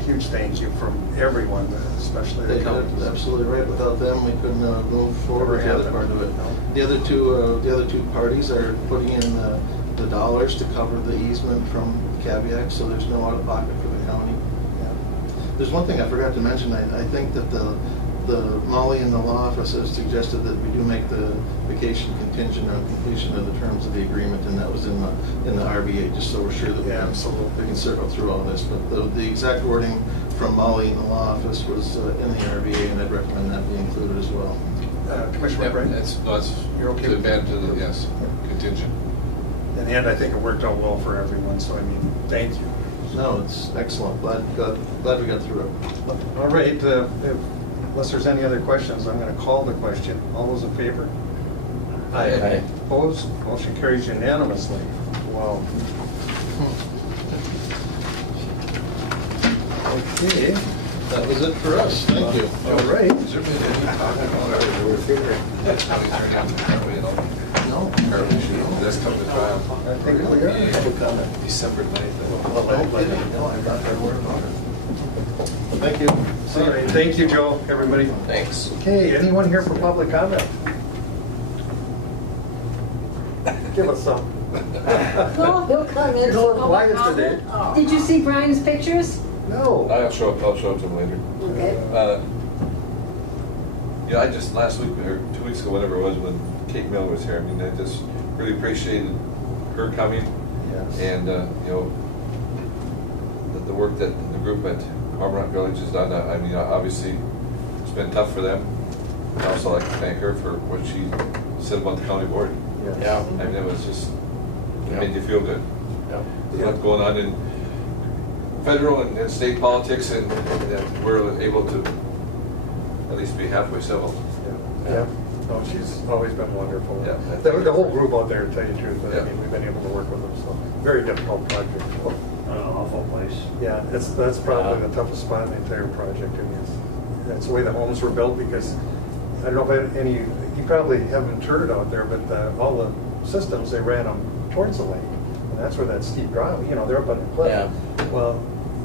huge thank you from everyone, especially the They county. did, absolutely right. Without them, we couldn't move forward with the other part of it. The other two parties are putting in the dollars to cover the easement from Caveat, so there's no out of pocket for the county. There's one thing I forgot to mention. I think that the Molly in the law office has suggested that we do make the vacation contingent on completion of the terms of the agreement, and that was in the RBA, just so we're sure that we can circle through all this. But the exact wording from Molly in the law office was in the RBA, and I'd recommend that be included as well. Commissioner Yep, Bright? you're okay with that? Yes, contingent. In the end, I think it worked out well for everyone, so I mean, thank you. No, it's excellent. Glad we got through it. All right, unless there's any other questions, I'm going to call the question. All those in favor? Aye. Opposed? Motion carries unanimously. Wow. Okay. That was it for us. Thank you. All right. Is there been any talk about it? We're figuring how we turn down the highway and all? No. Apparently, that's come to trial. I think we got Public comment. December 9th. No, I got that word about it. Thank you. All right, thank you, Joe, everybody. Thanks. Okay, anyone here for public comment? Give us some. No comments. You're quiet today. Did you see Brian's pictures? No. I'll show up to them later. Okay. Yeah, I just, last week, or 2 weeks ago, whatever it was, when Kate Miller was here, I mean, I just really appreciated her coming. Yes. And, the work that the group at Cormorant Village has done. I mean, obviously, it's been tough for them. I'd also like to thank her for what she said about the county board. Yes. Yeah. I mean, it was just, it made you feel good. Yeah. There's a lot going on in federal and state politics, and that we're able to at least be halfway civil. Yeah. No, she's always been wonderful. Yeah. The whole group out there, to tell you the truth, I Yeah. mean, we've been able to work with them, so, very difficult project. An awful place. Yeah, that's probably the toughest spot in the entire project, it is. That's the way the homes were built, because I don't know if any, you probably haven't heard out there, but all the systems, they ran them towards the lake. And that's where that steep drop, you know, they're up on the cliff. Yeah. Well,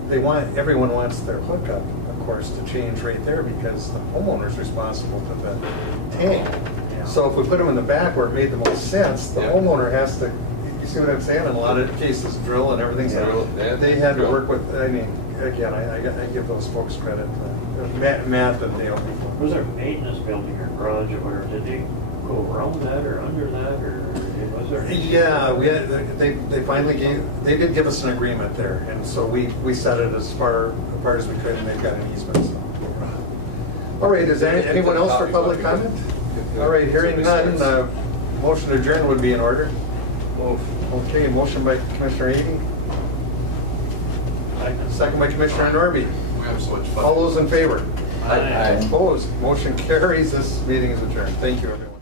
everyone wants their hookup, of course, to change right there, because the homeowner's responsible for the tank. So if we put them in the back where it made the most sense, the Yeah. homeowner has to, you see what I'm saying? In a lot of cases, drill and everything. So they had to work with, I mean, again, I give those folks credit. Matt and Dale. Was there maintenance building or garage or whatever, did they go around that or under that, or was there? Yeah, they finally they did give us an agreement there, and so we set it as far apart as we could, and they've got an easement. So. All right, is there anyone else for public comment? All right, hearing none, motion to adjourn would be in order. Okay, motion by Commissioner Eden. Second by Commissioner Norby. We have so much fun. All those in favor? Aye. Opposed? Motion carries. This meeting is adjourned. Thank you, everyone.